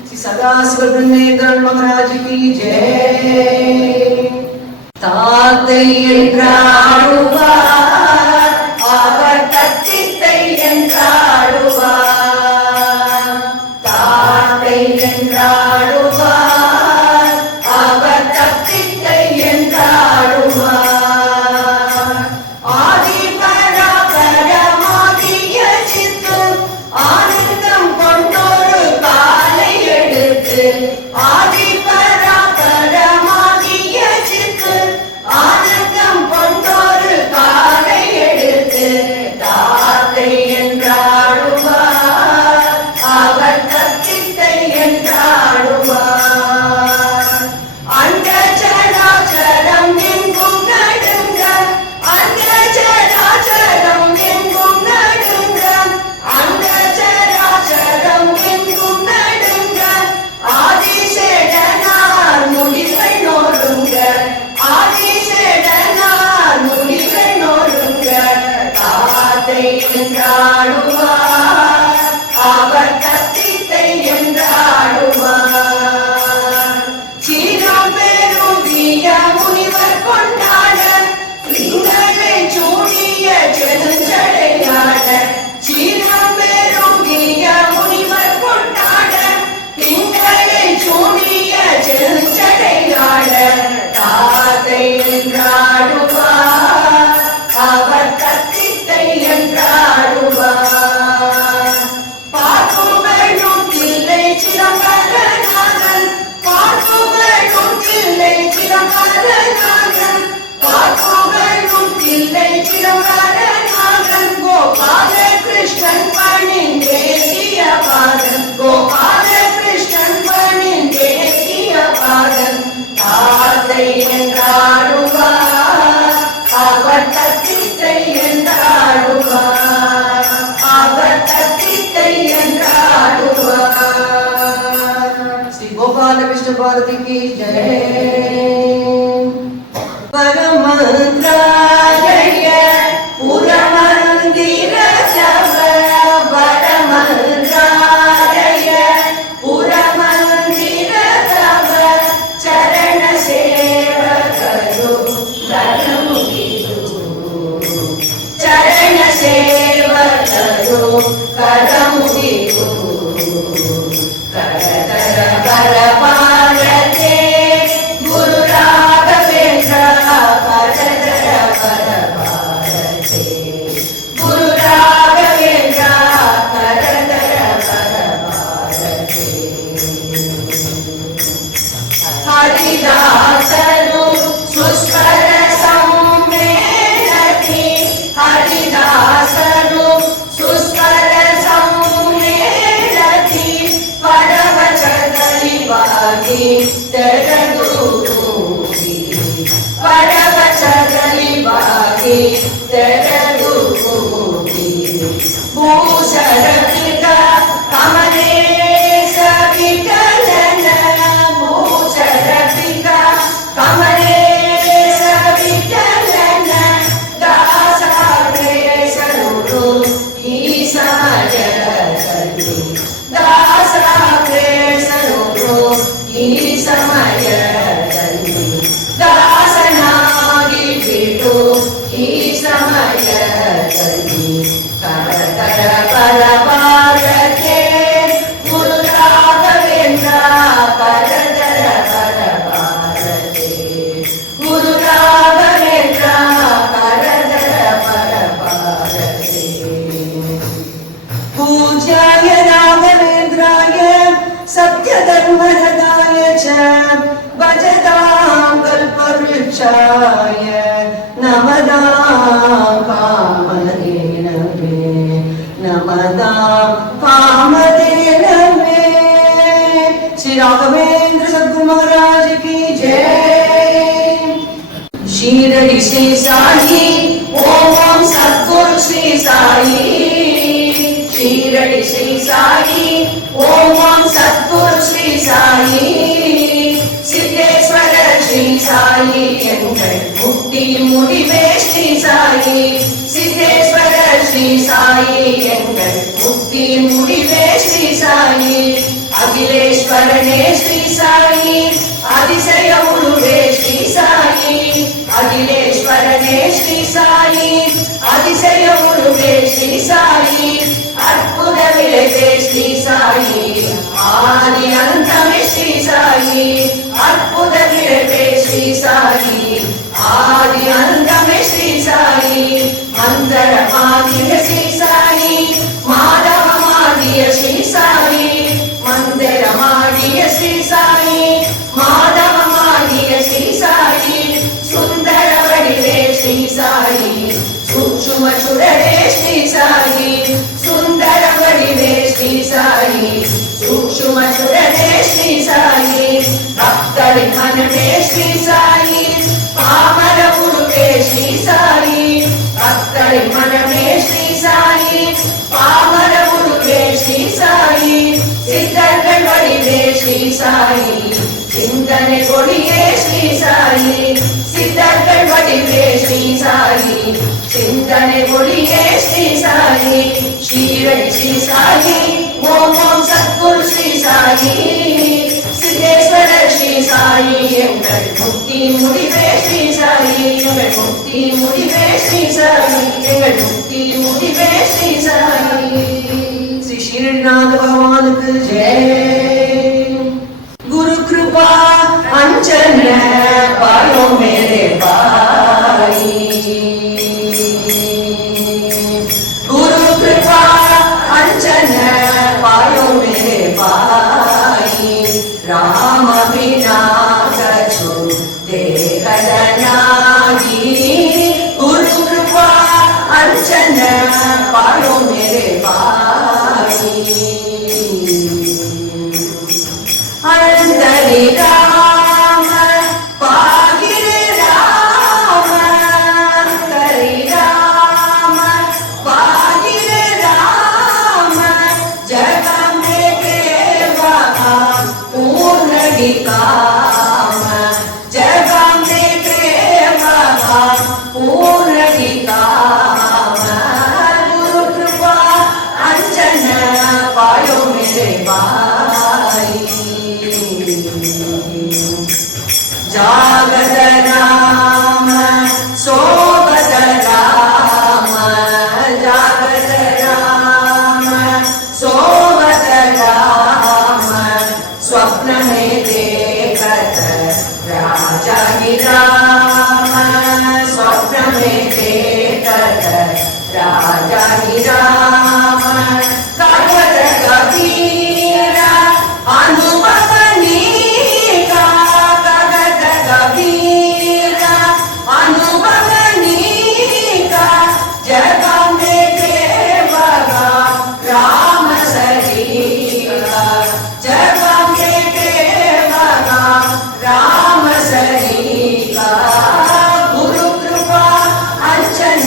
श्री सदाशिव ब्रह्मेंद्र महाराज की जय। தாத்தை என்றாடுவார் அவர் தத்தித்தை என்றாடுவார் தாத்தை என்றாடுவார் அவர் தத்தித்தை என்றாடுவார் ஆதி பராபரமாகிய சித்து ஆனந்தம் கொண்டொரு காலை எடுத்து ஆதி பராபரமாகிய சித்து ஆனந்தம் கொண்டொரு காலை எடுத்து தாத்தை என்றாடுவார் அவர் தத்தித்தை என்றாடுவார் அந்த சராச்சரம் எங்கும் நடுங்க அந்த சராச்சரம் எங்கும் நடுங்க அந்த சராச்சரம் எங்கும் நடுங்க ஆதிசேடனார் முடிகள் நோருங்க ஆதிசேடனார் முடிகள் நோருங்க தாத்தை என்றாடுவார் அவர் தத்தித்தை என்றாடுவார் சீரம் பெருகிய முனிவர் கொண்டாட திங்களை சூடிய செழுஞ்சடையாட சீரம் பெருகிய முனிவர் கொண்டாட திங்களை சூடிய செழுஞ்சடையாட தாத்தை என்றாடுவார் அவர் தத்தித்தை என்றாடுவார் பார்ப்புகளும் தில்லை சிதம்பரநாதன் பார்ப்புகளும் தில்லை சிதம்பரநாதன் பார்ப்புகளும் தில்லை சிதம்பரநாதன் கோபால கிருஷ்ணன் பணின் தேசிய பாதன் கோபால கிருஷ்ணன் பணின் தேசிய பாதன் தாத்தை என்றாடுவார் ತೆರೆದು ಕೂಗಿ ಭೂಷರಪಿತ ಕಮಲೇಶ ವಿಠಲನ ಭೂಷರಪಿತ ಕಮಲೇಶ ವಿಠಲನ ದಾಸಾಗ್ರೇಸರು ಈ ಸಮಯದಲ್ಲಿ ದಾಸಾಗ್ರೇಸರು ಈ ಸಮಯದಲ್ಲಿ ದಾಸನಾಗಿ ಬಿಟ್ಟು ಈ ಸಮಯದಲ್ಲಿ ಕರತರ ಪರಪಾರಕ್ಕೆ ಗುರು ರಾಘವೇಂದ್ರ ಕರತರ ಪರಪಾರಕ್ಕೆ ಗುರು ರಾಘವೇಂದ್ರ ಕರತರ ಪರಪಾರಕ್ಕೆ पूज्याय राघवेन्द्राय सत्यधर्मरताय च भजतां कल्पवृक्षाय नमतां कामधेनवे नमतां कामधेनवे। श्री राघवेंद्र सद्गुरु महाराज की जय। शीरडी श्री साई ओम सद्गुरु श्री साई ஷீரடி ஸ்ரீ சாயி ஓம் சத்குரு ஸ்ரீ சாயி சித்தேஸ்வர ஸ்ரீ சாயி எங்கள் முக்தி முடிவே ஸ்ரீ சாயி சித்தேஸ்வர ஸ்ரீ சாயி எங்கள் முக்தி முடிவே ஸ்ரீ சாயி அகிலேஸ்வரனே ஸ்ரீ சாயி அதிசய உருவே ஸ்ரீ சாயி அகிலேஸ்வரனே ஸ்ரீ சாயி அதிசய உருவே ஸ்ரீ சாயி அற்புத விளைவே ஸ்ரீ சாயி ஆதி அந்தமே ஸ்ரீ சாயி அற்புத விளைவே ஸ்ரீ சாயி ஆதி அந்தமே ஸ்ரீ சாயி மந்தரமாகிய ஸ்ரீ சாயி மாதவமாகிய ஸ்ரீ சாயி மந்திரமாகிய ஸ்ரீ சாயி மாதவமாகிய ஸ்ரீ சாயி சுந்தர வடிவே ஸ்ரீ சாயி சூக்ஷ்ம சுடரே ஸ்ரீ சாயி சுந்தர வடிவே ஸ்ரீ சாயி சூக்ஷ்ம சுடரே ஸ்ரீ சாயி பக்தரின் மனமே ஸ்ரீ சாயி பாமர உருவே ஸ்ரீ சாயி பக்தரின் மனமே ஸ்ரீ சாயி பாமர உருவே ஸ்ரீ சாயி சித்தர்கள் வடிவே ஸ்ரீ சாயி சிந்தனை கொடியே ஸ்ரீ சாயி சித்தர்கள் வடிவே ஸ்ரீ சாயி சிந்தனை ஒளியே ஸ்ரீ சாயி ஷீரடி ஸ்ரீ சாயி ஓம் சத்குரு ஸ்ரீ சாயி சித்தேஸ்வர ஸ்ரீ சாயி எங்கள் முக்தி முடிவே ஸ்ரீ சாயி எங்கள் முக்தி முடிவே ஸ்ரீ சாயி எங்கள் முக்தி முடிவே ஸ்ரீ சாயி। श्री शीरडीनाथ भगवान की जय। गुरु कृपा अंचन पायो मेरे भाई गुरु कृपा अंचन पायो मेरे भाई राम बिना कछु देखत नाही गुरु कृपा अंचन पायो मेरे भाई अंतरि राम पागिरे राम अंतरि राम पागिरे राम जगम देवा पूर्ण विकाम जगम देवा पूर्ण विकाम गुरु कृपा अंजन पायो मेरे भाई जागत राम सोबत राम जागत राम सोबत राम स्वप्न में देखत राजा ही राम स्वप्न में देखत राजा ही राम कथत कबीर अनुभव नीका कथत कबीर अनुभव नीका जग में देवा राम शरीरा जग में देवा राम शरीरा गुरु कृपा अंजन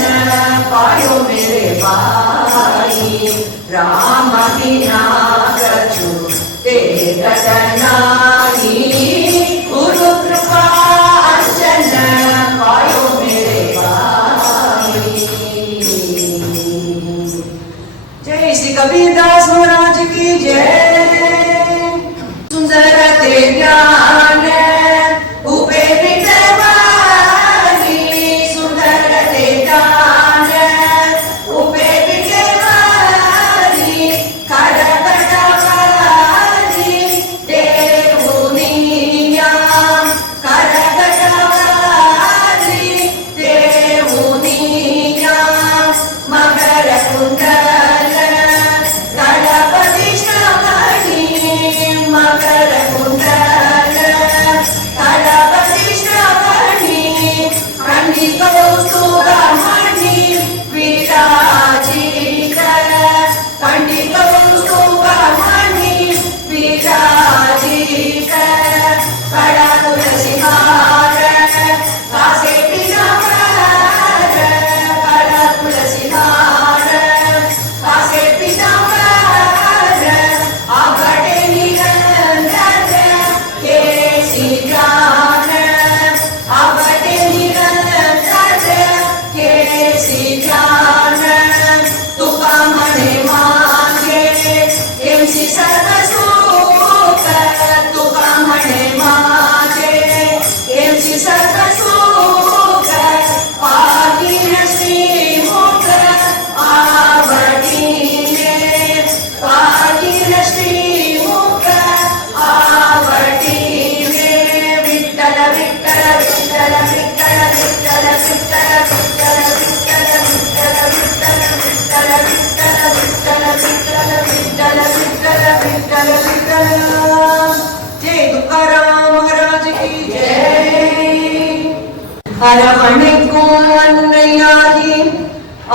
அரவணைக்கும் அன்னையாகி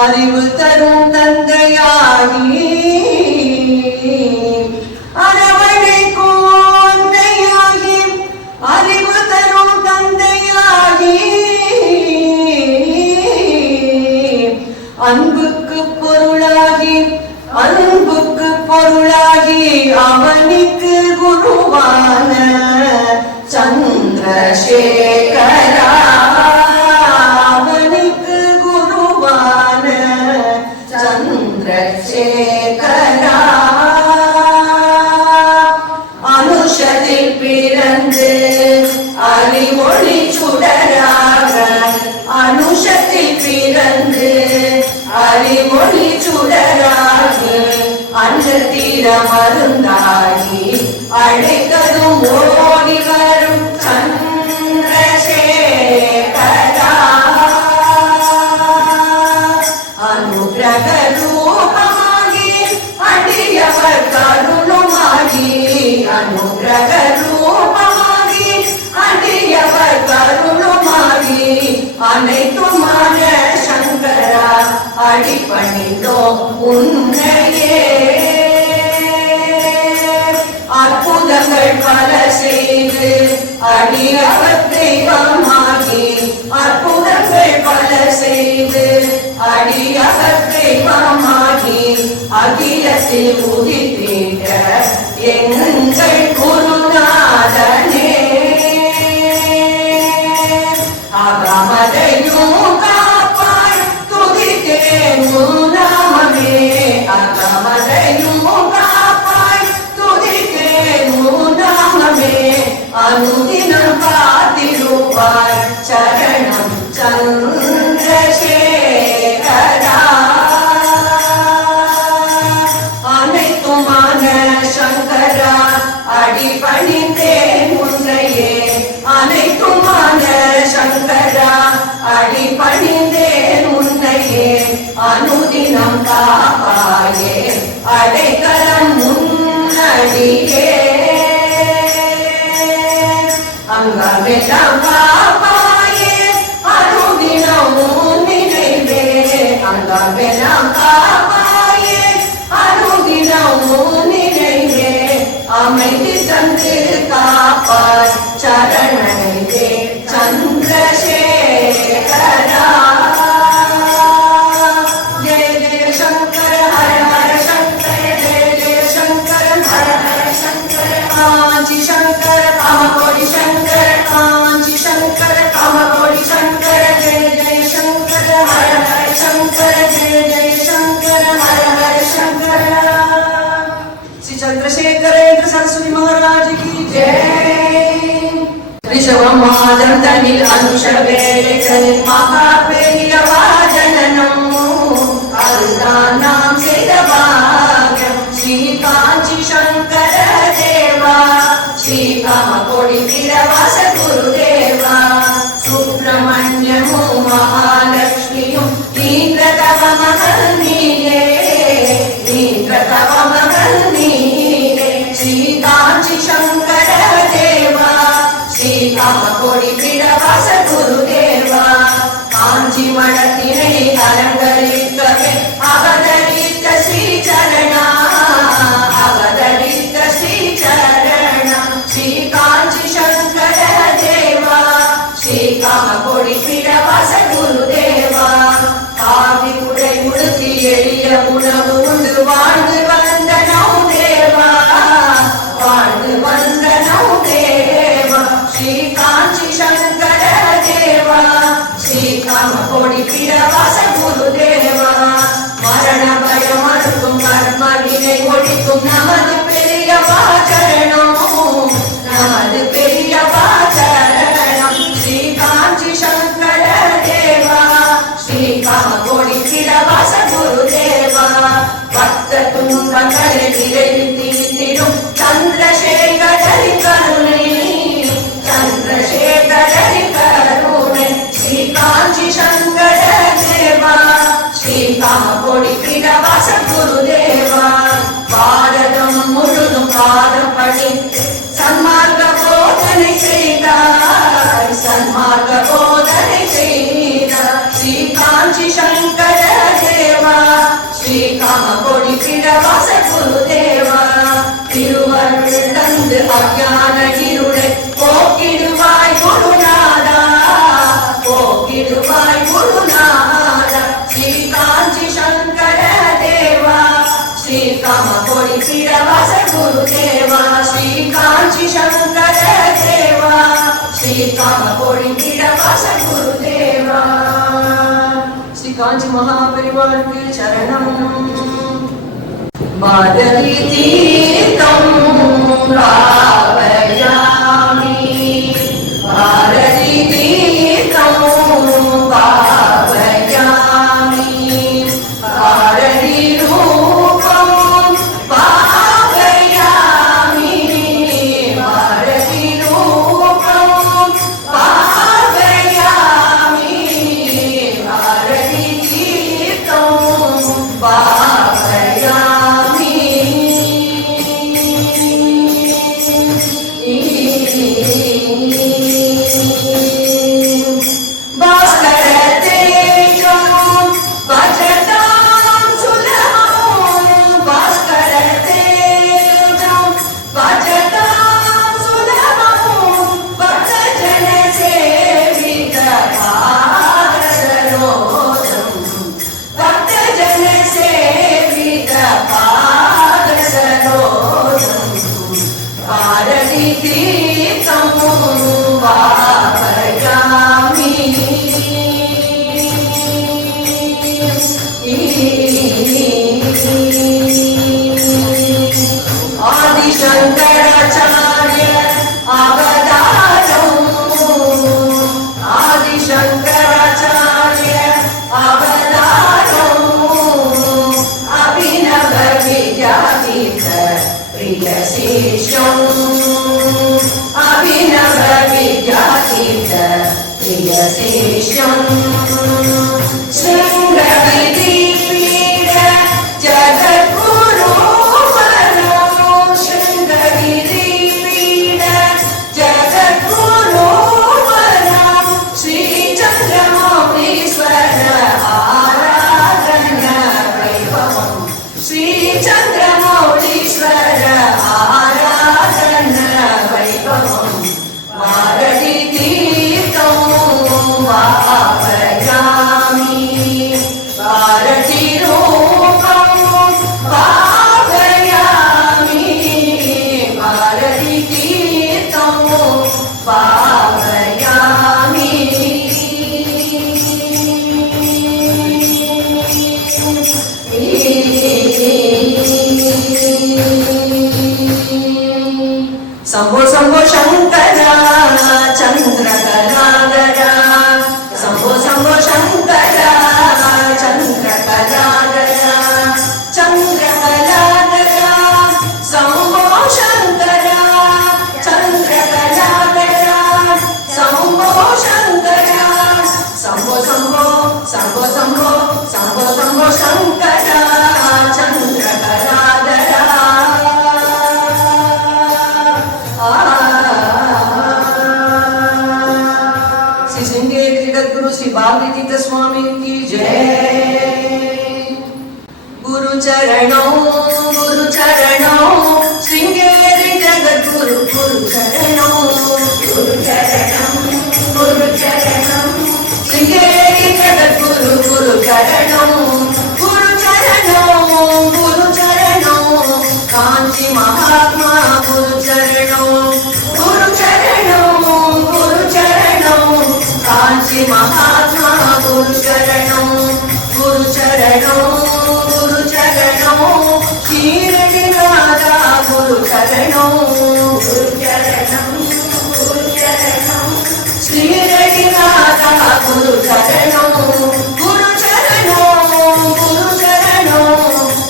அறிவு தரும் தந்தையாகி அரவணைக்கும் அன்னையாகி அறிவு தரும் தந்தையாகி அன்புக்கு பொருளாகி அன்புக்கு பொருளாகி அவனுக்கு குருவான சந்திரசேகரா அவனுக்கு குருவான சந்திரசேகரா அனுஷத்தில் பிறந்து அறிவொளி சுடராக அனுஷத்தில் பிறந்து அறிவொளி சுடராக அன்று தீர மருந்தாகி அழைக்கதும் ஓடி வரும் சந்திரசேகரா அனுகிரக ரூபமாகி அடியவர் கருணுமாகி அனுகிரக ரூபமாகி அடியவர் கருணுமாகி அனைத்துமான சங்கரா அடிபணிந்தோம் உன்னையே அற்புதங்கள் பல செய்து அடியவர் தெய்வமாகி அற்புதங்கள் பல செய்து அடியவர் தெய்வமாகி அகிலத்தில் உதித்திட எங்கள் குருநாதனே அகமதையும் காப்பாய் துதித்தேன் உன்னாமமே அகமதையும் காப்பாய் துதித்தேன் உன்னாமமே அனுதினம் காத்திருப்பாய் சரணம் சந்திரசேகரா அனைத்துமான சங்கரா அடிபணிந்தேன் உன்னையே அனைத்துமான சங்கரா அடிபணிந்தேன் உன்னையே அனுதினம் காப்பாயே அடைக்கலம் முன்னடியே அங்கமெல்லாம் காப்பாயே அனுதினம் நினைவே அங்கமெல்லாம் காப்பாயே அனுதினம் நினைவே அமைதி தந்து காப்பாய் சரணே சந்திரசேகரா ஜெய ஜெய சங்கர ஹர ஹர சங்கர ஜெய ஜெய சங்கர ஹர ஹர சங்கர காஞ்சி சங்கர காமகோடி சங்கர காஞ்சி சங்கர காமகோடி சங்கர ஜெய ஜெய சங்கர ஹர ஹர சங்கர ஜெய ஜெய சங்கர ஹர ஹர சங்கர श्री चंद्रशेखरेंद्र सरस्वती महाराज की जय ऋषभमादं तनिल अनुषवेलिकनिल महापेयवाजननं अरुदानां सेदभाग्यं श्री कांची शंकर देवा श्री कामकोटि पीडवास गुरुदेवा सुब्रह्मण्यमु महालक्ष्मियु नीन्द्रतव महनीये नीन्द्रतव महनीये श्री कांची शंकर देवा श्री कामकोटि पीडवास गुरुदेवा कांची मठतिने अलंकरितवे अवतरित श्री चरणा अवतरित श्री चरणा श्री कांची शंकर देवा श्री कामकोटि पीडवास गुरुदेवा कावि कुडै उडुत्ति एळिय उणवु उंडु वाळ्ந்து वந்த नौदेवा वाळ्ந்து वந்த नौदेवा श्री कांची शंकर देवा श्री कामकोटि पीडवास गुरुदेवा मरण भय मरुत्तुम कर्म विனை ஒழிக்கும் நமது பெரியவா சரணம் நமது பெரியவா சரணம் श्री कांची शंकर देवा श्री कामकोटि पीडवास गुरुदेवा भक्त तुंगங்களை விரைவித்திடும் சந்திரசேகரரி கருணை चंद्रशेखररि करुणे श्री कांची शंकर देवा श्री कामकोटि पीडवास गुरुदेवा பாரதம் முழுதும் பாதம் படித்து சன்மார்க்க போதனை செய்தாய் சன்மார்க்க போதனை कांची शंकर देवा श्री कामकोड़ी पीड़वास गुरुदेवा। श्री कांची महापरिवार के चरणम माधवी तीर्थम भावयामि भारती तीर्थम भावयामि भारती रूपम भावयामि भारती रूपम भावयामि भारती तीर्थम भावयामि। शंकराचार्य अवतारम आदि शंकराचार्य अवतारम अभिनव विद्यातीर्थ प्रिय शिष्यम अभिनव विद्यातीर्थ प्रिय शिष्यम शृंगगिरि जगद्गुरु शंभो शंभो शंकरा चंद्रकलाधरा शंभो शंभो शंकरा चंद्रकलाधरा चंद्रकलाधरा शंभो शंकरा चंद्रकलाधरा शंभो शंकरा शंभो शंभो शंभो शंभो शंभो शंभो शंकरा चंद्रकलाधरा। श्री भागवतीत स्वामी की जय। गुरु चरणों श्रृंगेरी जगत गुरु गुरु चरणों श्रृंगेरी जगत गुरु गुरु चरणों कांची महात्मा गुरु चरणों कांची महात्मा गुरु चरणों शीरडी राजा गुरु चरणों शीरडी राजा गुरु चरणों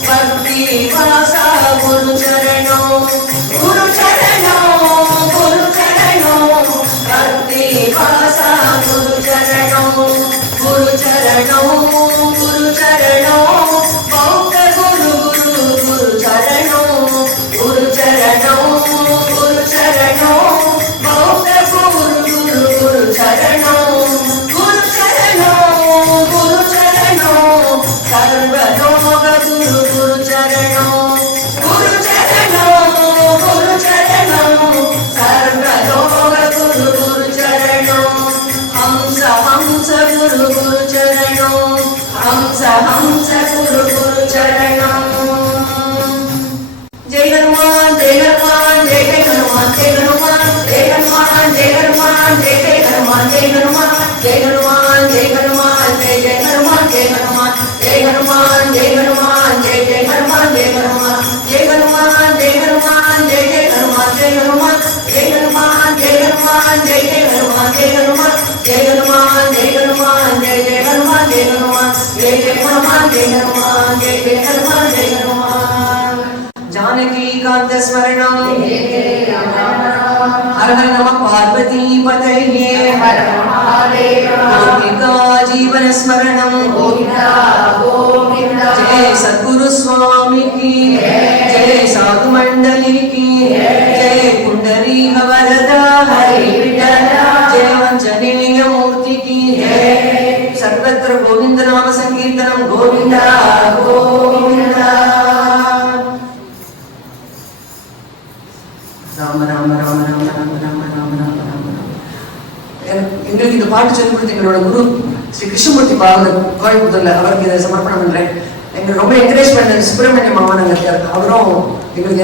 भक्ति वासा गुरु चरणों भक्ति वासा गुरु चरणों बौद्ध गुरु चरणों बौद्ध गुरु चरणों सर्वलोक गुरु चरणों सर्वलोक गुरु चरणों हंस गुरु चरणों हंस गुरु चरणों। जय हनुमान जय हनुमान जय हनुमान जय जानकी कांत स्मरणं हर हर नमः पार्वती पतये गोपिका जीवन स्मरणं जय सद्गुरु स्वामी की जय साधु मंडली की जय पुंडरीक वरदा हरि जय वंचनेय मूर्ति की जय सर्वत्र गोविंद नाम संकीर्तनम गोविंद गोविंद ராம ராம ராம ராம ராம ராம ராம ராம ராம ராம. எங்களுக்கு இந்த பாட்டு சொல்லிக் கொடுத்த எங்களோட குரு ஸ்ரீ கிருஷ்ணமூர்த்தி பாகவதர் கோயம்புத்தூர்ல அவருக்கு இதை சமர்ப்பணம் பண்றேன். எங்களுக்கு ரொம்ப என்கரேஜ் பண்ண சுப்பிரமணிய மாமன் இருக்காரு, அவரும் எங்களுக்கு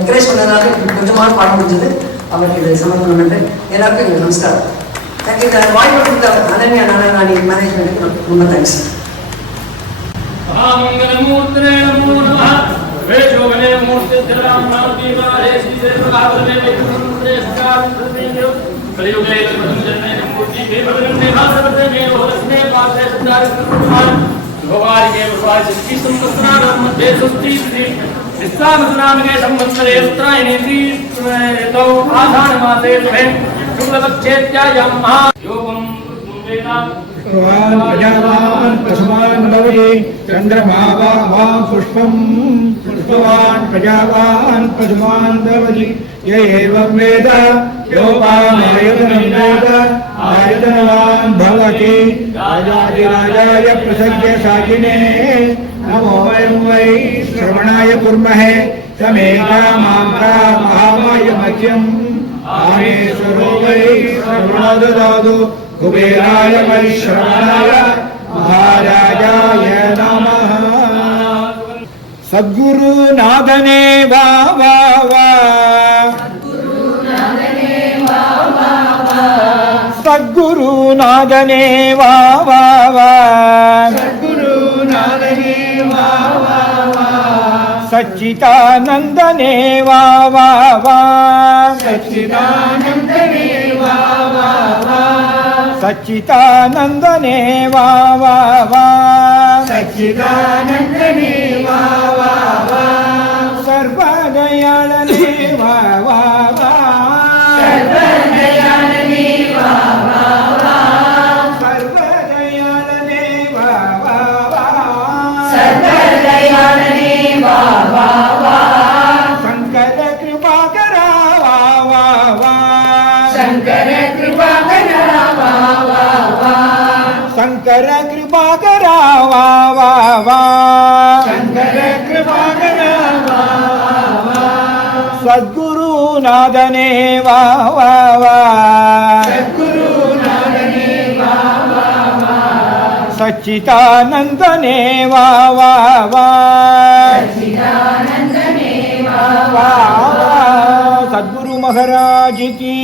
என்கரேஜ் பண்ணதுனால கொஞ்சமாக பாட முடிஞ்சது. அவருக்கு இதை சமர்ப்பணம் பண்றேன். எல்லாருக்கும் எங்களுக்கு நமஸ்காரம். எனக்கு இந்த வாய்ப்பு கொடுத்த அனன்யா நாராயணி மேனேஜ்மெண்ட்டுக்கு ரொம்ப தேங்க்ஸ். वेशोगने मूर्ति धराम नामती वाले सीधे प्रभावने विष्णुते स्कार प्रतीयो कलियुगे लक्ष्मणजने मूर्ति के बदलने भासरते में होरसने पासे सुंदर कुमार भगवान के भगवान की संवत्सराण मध्य सुस्ति थी इस्लाम नाम के संवत्सरे उत्तरायणी थी तो आधान मासे में शुक्ल पक्षेत्यायम महा योगम वेदा प्रजावान् पशुमान् भवति चन्द्रमा वा पुष्पं पुष्पवान् प्रजावान् पशुमान् भवति य एवं वेद योपामायतनं वेद आयतनवान् भवति राजाधिराजाय प्रसज्य साकिने नमो वयं वै श्रवणाय कुर्महे समेधा माम्रा महामायमख्यम् आमेश्वरो वै श्रवणो ददातु कुबेराय वैश्रवणाय महाराजाय नमः। सद्गुरुनाथने वा वा वा सद्गुरुनाथने वा वा वा सद्गुरुनाथने वा वा वा सच्चिदानन्दने वा वा वा सच्चिदानन्दने वा वा वा सच्चिदानन्दने वा वा वा सच्चिदानन्दने वा वा वा सर्वदयालने वा वा वा सर्वदयालने वा वा वा सर्वदयालने वा वा वा सर्वदयालने वा वा वा शंकर कृपाकरा वा वा वा शंकर कृपाकरा वा वा वा शंकर कृपाकरा वा वा वा शंकर कृपाकरा वा वा सद्गुरुनाथने वा वा वा सद्गुरुनाथने वा वा वा सच्चिदानन्दने वा वा वा सच्चिदानन्दने वा वा सद्गुरु महाराज की